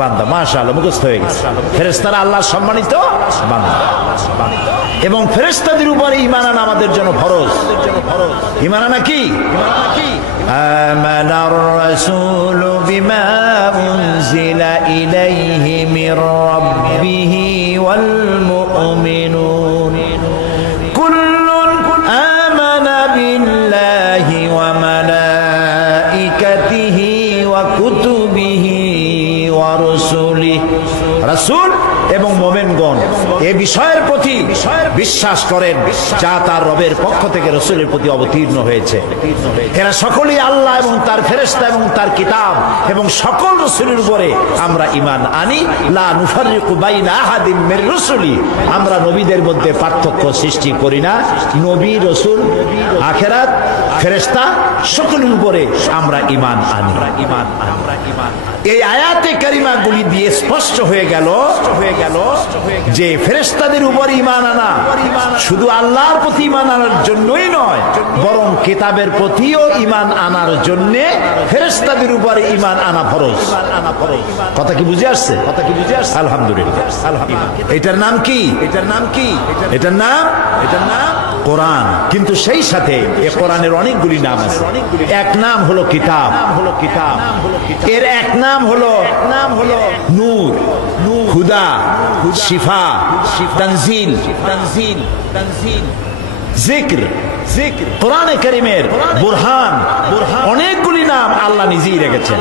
বান্দা। মাশাআল্লাহ, মুখস্থ হয়ে গেছে। ফেরেশতারা আল্লাহর সম্মানিত বান্দা, এবং ফেরেশতাদের উপরে ঈমান আনা আমাদের জন্য ফরজ। ঈমান আনা কি? আমানার রাসূলু বিমা উনজিলা ইলাইহি মির রাব্বিহি ওয়াল মুমিনুন কুল্লুন আমানা বিল্লাহি ওয়া মালাইকাতিহি ওয়া কুতুবিহি ওয়া রাসূলিহি। রাসূল এবং মুমিনগণ এই বিষয়ের প্রতি বিশ্বাস করেন যা তার রবের পক্ষ থেকে রাসূলের প্রতি অবতীর্ণ হয়েছে। এরা সকলেই আল্লাহ এবং তার ফেরেশতা এবং তার কিতাব এবং সকল রাসূলের উপরে আমরা ঈমান আনি। লা নুফাররিকু বাইনা আহাদিম মির রাসূলি, আমরা নবীদের মধ্যে পার্থক্য সৃষ্টি করি না। নবী, রাসূল, আখিরাত, ফেরেশতা সকলের উপরে আমরা ঈমান আনি। এই আয়াতে কারিমাগুলি দিয়ে স্পষ্ট হয়ে গেল যে ফেরেশতাদের উপর ঈমান আনা শুধু আল্লাহর প্রতি ঈমান আনার জন্যই নয়, বরং কিতাবের প্রতিও ঈমান আনার জন্য ফেরেশতাদের উপর ঈমান আনা ফরজ। কথা কি বুঝে আসছে? আলহামদুলিল্লাহ। এটার নাম কি? এটার নাম কোরআন। কিন্তু সেই সাথে এই কোরআনের অনেকগুলি নাম আছে। এক নাম হলো কিতাব, এর এক নাম হলো নূর, হুদা, শিফা, তানজিল, জিক্র, কোরআনে কারীমের বুরহান, অনেকগুলি নাম আল্লাহ নিজেই রেখেছেন।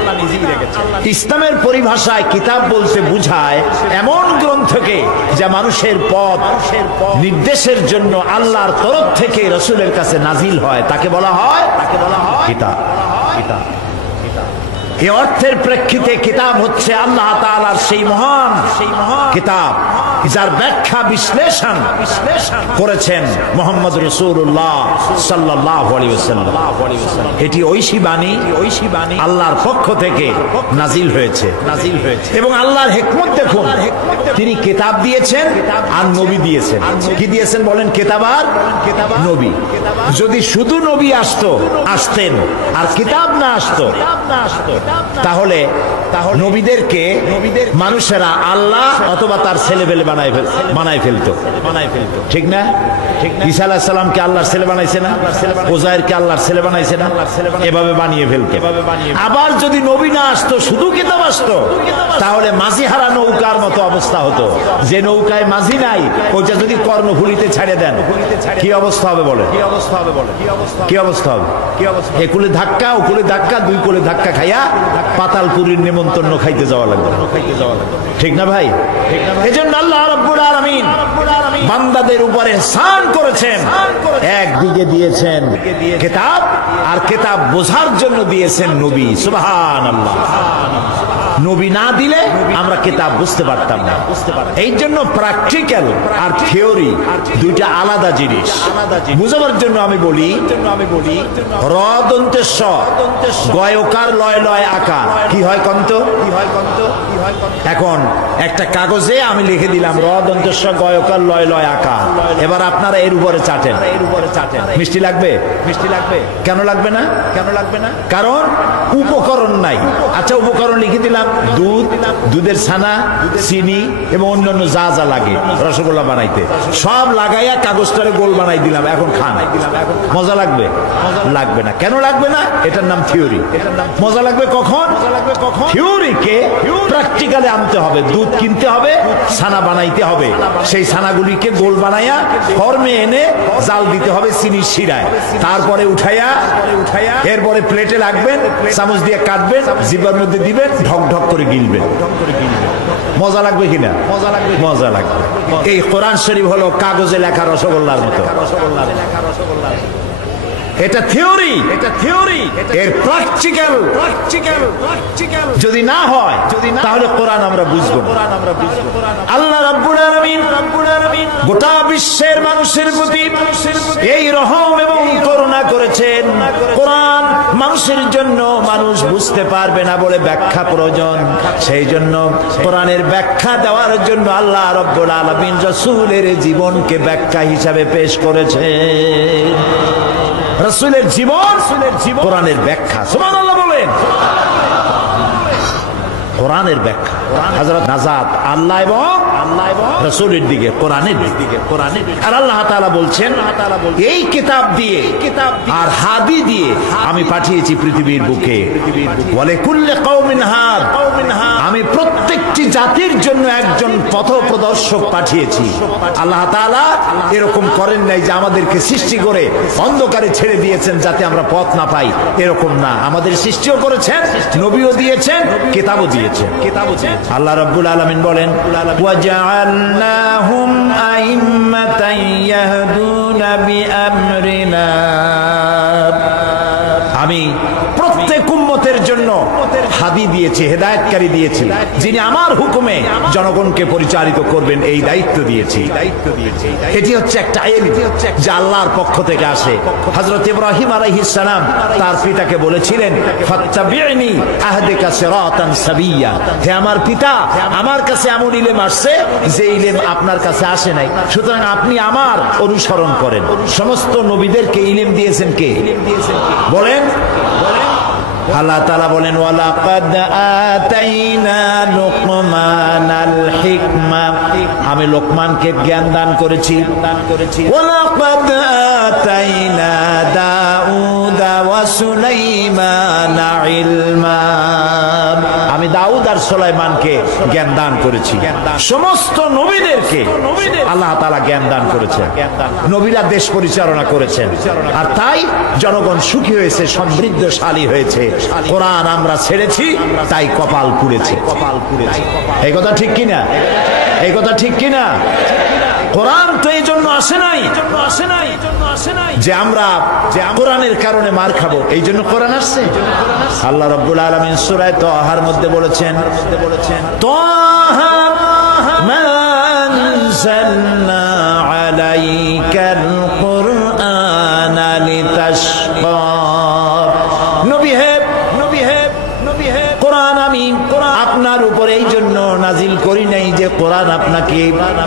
ইসলামের পরিভাষায় কিতাব বলতে বুঝায় এমন গ্রন্থকে যা মানুষের পথ নির্দেশের জন্য আল্লাহর তরফ থেকে রাসূলের কাছে নাজিল হয়, তাকে বলা হয় কিতাব। এই অর্থের প্রেক্ষিতে কিতাব হচ্ছে আল্লাহ তাআলার সেই মহান কিতাব যার ব্যাখ্যা বিশ্লেষণ করেছেন মুহাম্মদ রাসূলুল্লাহ সাল্লাল্লাহু আলাইহি ওয়াসাল্লাম। এটি ঐশী বাণী আল্লাহর পক্ষ থেকে নাজিল হয়েছে এবং আল্লাহর হিকমত দেখুন, তিনি কিতাব দিয়েছেন আর নবী দিয়েছেন। কি দিয়েছেন বলেন? কিতাব আর নবী। যদি শুধু নবী আসতেন আর কিতাব না আসতো, তাহলে নবীদেরকে মানুষেরা আল্লাহ অথবা তার ছেলেবেলে বানায় ফেলতো। ঠিক না? ঈসা আলাইহিস সালামকে আল্লাহর ছেলে বানাইছে না? উযাইরকে আল্লাহর ছেলে বানাইছে না? এভাবে বানিয়ে ফেলতো। আবার যদি নবী না আসতো, শুধু কিতাব আসতো, তাহলে মাঝি হারা নৌকার মতো অবস্থা হতো। যে নৌকায় মাঝি নাই, ওইটা যদি কর্ণফুলিতে ছেড়ে দেন, কি অবস্থা হবে বলে? কি অবস্থা হবে? একুলে ধাক্কা, ওকুলে ধাক্কা, দুই কোলে ধাক্কা খাইয়া পাতালপুরীর নেমন্তন্ন খাইতে যাওয়া লাগবে। ঠিক না ভাই? এজন্য আল্লাহ রাব্বুল আলামিন বান্দাদের উপরে ইহসান করেছেন। একদিকে দিয়েছেন কিতাব, আর কিতাব বোঝার জন্য দিয়েছেন নবী। সুবহানাল্লাহ। নবী না দিলে আমরা কিতাব বুঝতে পারতাম না। এই জন্য প্র্যাকটিক্যাল আর থিওরি দুইটা আলাদা জিনিস। বুঝাবার জন্য আমি বলি, র দন্তে স, গয়কার লয় লয় আকার কি হয় কন্ত? এখন একটা কাগজে আমি লিখে দিলাম র দন্তে স, গয়কার লয় লয় আকার। এবার আপনারা এর উপরে চাটেন। মিষ্টি লাগবে? কেন লাগবে না? কারণ উপকরণ নাই। আচ্ছা, উপকরণ লিখে দিলাম দুধের ছানা, চিনি এবং অন্যান্য যা যা লাগে রসগোল্লা বানাইতে, সব লাগাইয়া কাগজটারে গোল বানাই দিলাম। এখন খান, মজা লাগবে? লাগবে না। কেন লাগবে না? এটার নাম থিওরি। মজা লাগবে কখন? থিওরিকে প্র্যাকটিক্যালে আনতে হবে। দুধ কিনতে হবে, ছানা বানাইতে হবে, সেই ছানাগুলিকে গোল বানাইয়া ফর্মে এনে জাল দিতে হবে চিনির শিরায়, তারপরে উঠাইয়া এরপরে প্লেটে রাখবেন, চামচ দিয়ে কাটবেন, জিহ্বার মধ্যে দিবেন, ঢক ঢক করে গিলবেন। মজা লাগবে কিনা? মজা লাগবে। এই কোরআন শরীফ হলো কাগজে লেখা রসগোল্লার মতো। এটা থিওরি, এর প্র্যাকটিক্যাল যদি না হয়, তাহলে কোরআন আমরা বুঝবো না। আল্লাহ রাব্বুল আলামিন গোটা বিশ্বের মানুষের প্রতি এই রহম এবং করুণা করেছেন। কোরআন মানুষের জন্য, মানুষ বুঝতে পারবে না বলে ব্যাখ্যা প্রয়োজন। সেই জন্য কোরআনের ব্যাখ্যা দেওয়ার জন্য আল্লাহ রাব্বুল আলামিন রাসূলের জীবনকে ব্যাখ্যা হিসাবে পেশ করেছেন। রাসূলের জীবন কোরআনের ব্যাখ্যা। সুবহানাল্লাহ বলেন। কোরআনের ব্যাখ্যা, হযরত নাজাত আল্লাহ এবং রাসূলের দিকে, কোরআনের দিকে। আর আল্লাহ তাআলা বলছেন, এই কিতাব দিয়ে আর হাদি দিয়ে আমি পাঠিয়েছি পৃথিবীর বুকে। ওয়ালি কুল্লি কওমিন হাদ, আমি প্রত্যেকটি জাতির জন্য একজন পথপ্রদর্শক পাঠিয়েছি। আল্লাহ তাআলা এরকম করেন নাই যে আমাদেরকে সৃষ্টি করে অন্ধকারে ছেড়ে দিয়েছেন যাতে আমরা পথ না পাই, এরকম না। আমাদের সৃষ্টিও করেছেন, নবীও দিয়েছেন, কিতাবও দিয়েছেন। আল্লাহ রাব্বুল আলামিন বলেন, ওয়াজআলনাহুম আইম্মাতান ইয়াহদুনা বিআমরিনা, আমি প্রত্যেক উম্মতের জন্য হাদি দিয়েছি, হেদায়েতকারী দিয়েছি, যিনি আমার হুকুমে জনগণকে পরিচালিত করবেন, এই দায়িত্ব দিয়েছি। এটি হচ্ছে একটা ইলম যা আল্লাহর পক্ষ থেকে আসে। হযরত ইব্রাহিম আলাইহিস সালাম তার পিতাকে বলেছিলেন, ফাত্তাবি'নি আহদিকা সিরাতান সাবিয়্যা, হে আমার পিতা, আমার কাছে এমন ইলম আসছে যে ইলম আপনার কাছে আসে নাই, সুতরাং আপনি আমার অনুসরণ করেন। সমস্ত নবীদেরকে ইলম দিয়েছেন কে? বলেন। আল্লাহ তাআলা বলেন, ওয়ালাকাদ আতাইনা লুকমানাল হিকমা, আমি লোকমানকে জ্ঞান দান করেছি। ওয়ালাকাদ আতাইনা দাউদা ওয়া সুলাইমানা ইলমা, আমি দাউদ আর সুলাইমানকে জ্ঞান দান করেছি। সমস্ত নবীদেরকে আল্লাহ তাআলা জ্ঞান দান করেছেন, নবীরা দেশ পরিচালনা করেছেন, আর তাই জনগণ সুখী হয়েছে, সমৃদ্ধশালী হয়েছে। কোরআন আমরা ছেড়েছি, তাই কপাল পুড়েছে। এই কথা ঠিক কিনা? এই কথা ঠিক কিনা? কোরআন তো এই জন্য আসে নাই যে আমরা কোরআনের কারণে মার খাবো, এই জন্য কোরআন আসছে। আল্লাহ রাব্বুল আলামিন সূরা তাহার মধ্যে বলেছেন, তাহা মা আনজালনা আলাইকাল কুরআনা লিতাশকা। নবী হে কোরআন আমি আপনার উপর এই জন্য নাজিল করি নাই যে কোরআন আপনাকে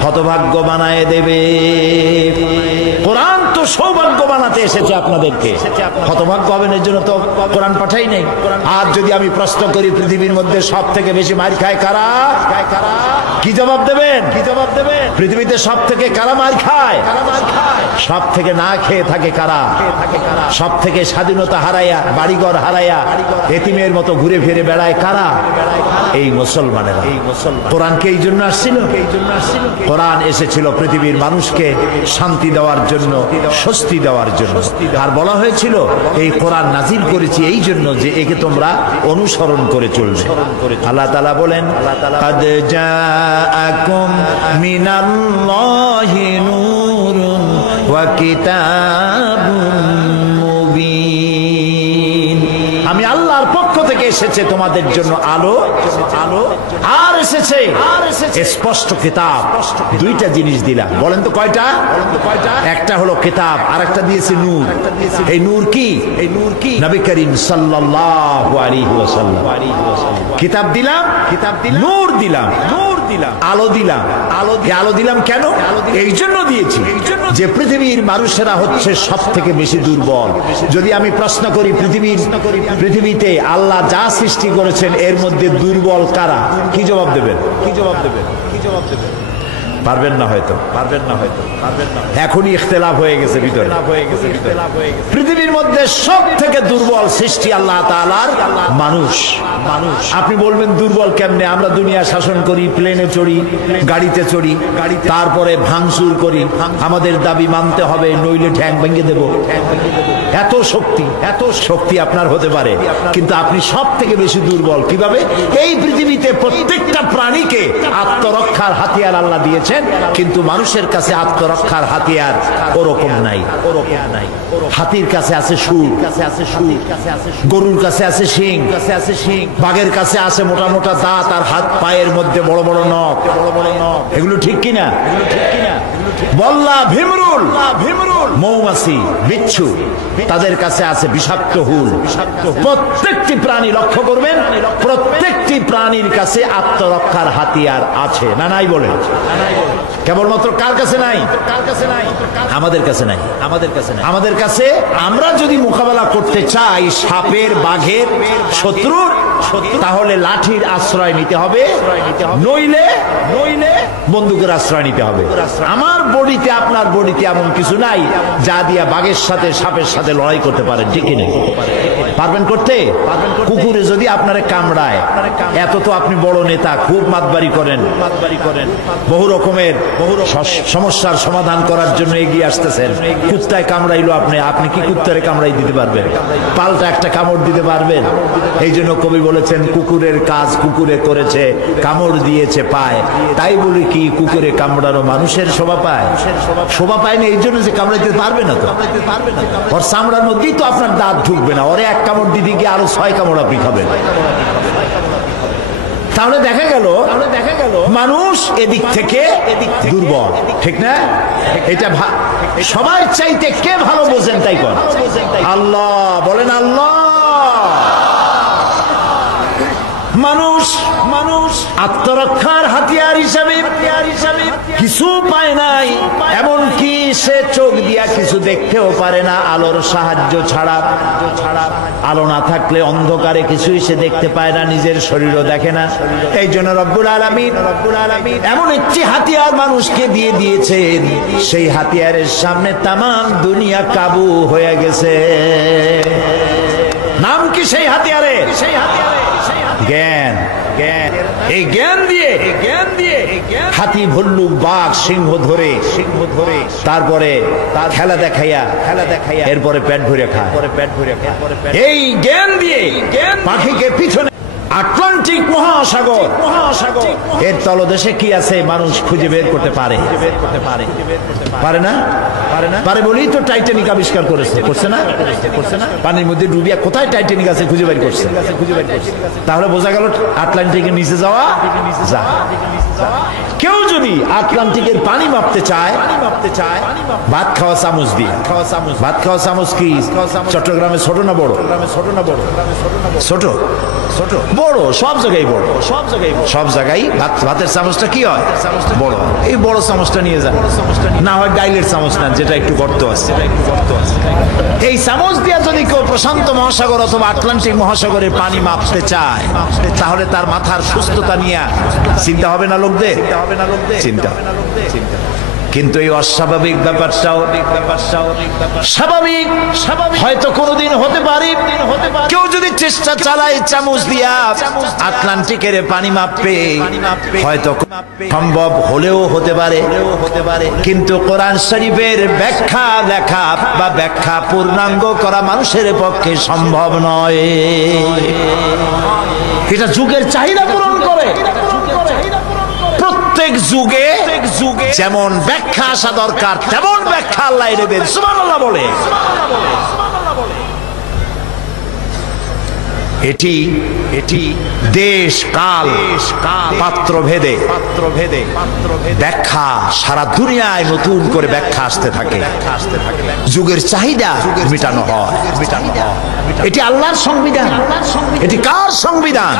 হতভাগ্য বানায় দেবে। কোরআন তো সৌভাগ্য বানাতে এসেছে আপনাদেরকে, হতভাগ্য হবেন এর জন্য তো কোরআন পাঠাই নাই। আর যদি আমি প্রশ্ন করি পৃথিবীর মধ্যে সব থেকে বেশি মার খায় কারা, কি জবাব দেবেন? পৃথিবীতে সব থেকে কারা মার খায়? সব থেকে না খেয়ে থাকে কারা? সব থেকে স্বাধীনতা হারাইয়া, বাড়িঘর হারাইয়া এতিমের মতো ঘুরে ফিরে বেড়ায় কারা? এই মুসলমানেরা। কোরআনকে এই জন্য আসছিল। কোরআন এসেছিল পৃথিবীর মানুষকে শান্তি দেওয়ার জন্য, স্বস্তি দেওয়ার জন্য। আর বলা হয়েছিল এই কোরআন নাজিল করেছি এই জন্য যে একে তোমরা অনুসরণ করে চলবে। আল্লাহ তাআলা বলেন, কাদ জাআকুম মিনাল্লাহি নূরুন ওয়া কিতাবুম মুবিন। আমি আল্লাহর পক্ষ থেকে এসেছে তোমাদের জন্য আলো, আর এসেছে স্পষ্ট কিতাব। দুইটা জিনিস দিলাম, বলেন তো কয়টা? একটা হলো কিতাব, আর একটা দিয়েছে নূর। এই নূর কি? নবী করিম সাল্লাল্লাহু আলাইহি ওয়াসাল্লাম। কিতাব দিলাম, নূর দিলাম, আলো দিলাম। আলো দিলাম কেন? এই জন্য দিয়েছি যে পৃথিবীর মানুষেরা হচ্ছে সব থেকে বেশি দুর্বল। যদি আমি প্রশ্ন করি পৃথিবীতে আল্লাহ যা সৃষ্টি করেছেন এর মধ্যে দুর্বল কারা, কি জবাব দেবেন? পারবেন না হয়তো। এখনই ইখতিলাফ হয়ে গেছে ভিতরে। পৃথিবীর মধ্যে সব থেকে দুর্বল সৃষ্টি আল্লাহ তাআলার মানুষ। আপনি বলবেন দুর্বল কেমনে? আমরা দুনিয়া শাসন করি, প্লেনে চড়ি, গাড়িতে চড়ি, তারপরে ভাঙচুর করি। আমাদের দাবি মানতে হবে, নইলে ঠ্যাং ভেঙে দেব। এত শক্তি আপনার হতে পারে, কিন্তু আপনি সব থেকে বেশি দুর্বল। কিভাবে? এই পৃথিবীতে প্রত্যেকটা প্রাণীকে আত্মরক্ষার হাতিয়ার আল্লাহ দিয়েছে, কিন্তু মানুষের কাছে আত্মরক্ষার হাতিয়ার ওরকম নাই। হাতির কাছে আছে সুর, গরুর কাছে আছে শিং, বাঘের কাছে আছে মোটা মোটা দাঁত, আর হাত পায়ের মধ্যে বড় বড় নখ। এগুলো ঠিক কিনা? বল্লা, ভীমরুল, মৌমাছি, বিচ্ছু, তাদের কাছে আছে বিষাক্ত হুল। প্রত্যেকটি প্রাণী লক্ষ্য করবেন, প্রত্যেকটি প্রাণীর কাছে আত্মরক্ষার হাতিয়ার আছে না নাই? বলে কেবলমাত্র কার কাছে নাই? আমাদের কাছে নাই। আমাদের কাছে আমরা যদি মোকাবেলা করতে চাই সাপের, বাঘের, শত্রুর, তাহলে লাঠির আশ্রয় নিতে হবে, নইলে বন্দুকের আশ্রয় নিতে হবে। আমার বডিতে, আপনার বডিতে এমন কিছু নাই যা দিয়া বাঘের সাথে, সাপের সাথে লড়াই করতে পারেন, ঠিক কিনা? পারবেন করতে? কুকুরে যদি আপনারে কামড়ায়, এত তো আপনি বড় নেতা, খুব মাতবাড়ি করেন, বহু রকমের সমস্যার সমাধান করার জন্য এগিয়ে আসতেছেন। কুত্তায় কামড়াইলো আপনি কি কুত্তারে কামড়াই দিতে পারবেন? পাল্টা একটা কামড় দিতে পারবেন? এই জন্য কবি বলেছেন, কুকুরের কাজ কুকুরে করেছে, কামড় দিয়েছে পায়। তাই বলি কি কুকুরে কামড়ানো মানুষের শোভা পায়? শোভা পায় না এই জন্য যে কামড়াইতে পারবে না তো। ওর চামড়ার মধ্যেই তো আপনার দাঁত ঢুকবে না, ওরে এক কামড় দিতে গিয়ে আরো 6 কামড় আপনি খাবেন। তাহলে দেখা গেল মানুষ এদিক থেকে দুর্বল, ঠিক না? এটা সবার চাইতে কে ভালো বোঝেন তাই কর? আল্লাহ। বলেন আল্লাহ। মানুষ আত্মরক্ষার হাতিয়ার হিসাবে কিছু পায় নাই, এমনকি সে চোখ দিয়া কিছু দেখতেও পারে না আলোর সাহায্য ছাড়া। আলো না থাকলে অন্ধকারে কিছুই সে দেখতে পায় না, নিজের শরীরও দেখে না। এই জন্য রব্বুল আলামিন এমন একটি হাতিয়ার মানুষকে দিয়ে দিয়েছেন, সেই হাতিয়ারের সামনে তামাম দুনিয়া কাবু হয়ে গেছে। নাম কি সেই হাতিয়ারের? জ্ঞান। এই জ্ঞান দিয়ে হাতি, ভল্লুক, বাঘ, সিংহ ধরে তারপরে খেলা দেখাইয়া এরপরে পেট ভরে খায়। এই জ্ঞান দিয়ে পাখিকে পিছনে আটলান্টিক মহাসাগর এর তলদেশে কি আছে মানুষ খুঁজে বের করতে পারে না? পারে বলেই তো টাইটানিক আবিষ্কার করছে না? পানির মধ্যে ডুবিয়া কোথায় টাইটানিক আছে খুঁজে বের করছে। তাহলে বোঝা গেল আটলান্টিকের নিচে যাওয়া যা। কেউ যদি আটলান্টিকের পানি মাপতে চায় ভাত খাওয়া চামচ দিয়ে। ভাত খাওয়া চামচ কি চট্টগ্রামে ছোট না বড়? ছোট বড়, সব জায়গায় ভাতের চামচটা কি হয়? বড়। এই বড় চামচটা নিয়ে যান, না হয় ডাইলের চামচ নেন যেটা একটু গর্ত আছে। এই চামচ দিয়ে যদি কেউ প্রশান্ত মহাসাগর অথবা আটলান্টিক মহাসাগরের পানি মাপতে চায় তাহলে তার মাথার সুস্থতা নিয়ে চিন্তা হবে না লোকদের? চিন্তা। কিন্তু এই অস্বাভাবিক ব্যাপারটাও স্বাভাবিক হয়তো কোনোদিন হতে পারে। কেউ যদি চেষ্টা চালায় চামচ দিয়া আটলান্টিকের পানি মাপবে, হয়তো সম্ভব হলেও হতে পারে। কিন্তু কোরআন শরীফের ব্যাখ্যা লেখা বা ব্যাখ্যা পূর্ণাঙ্গ করা মানুষের পক্ষে সম্ভব নয়। এটা যুগের চাহিদা পূরণ করে। প্রত্যেক যুগে যেমন ব্যাখ্যা আসা দরকার তেমন ব্যাখ্যা আল্লাহ দেবেন। সুবহানাল্লাহ বলে। এটি দেশ কাল পাত্র ভেদে ব্যাখ্যা সারা দুনিয়ায় নতুন করে ব্যাখ্যা আসতে থাকে। যুগের চাহিদা মেটানো হয়। এটি আল্লাহর সংবিধান। এটি কার সংবিধান?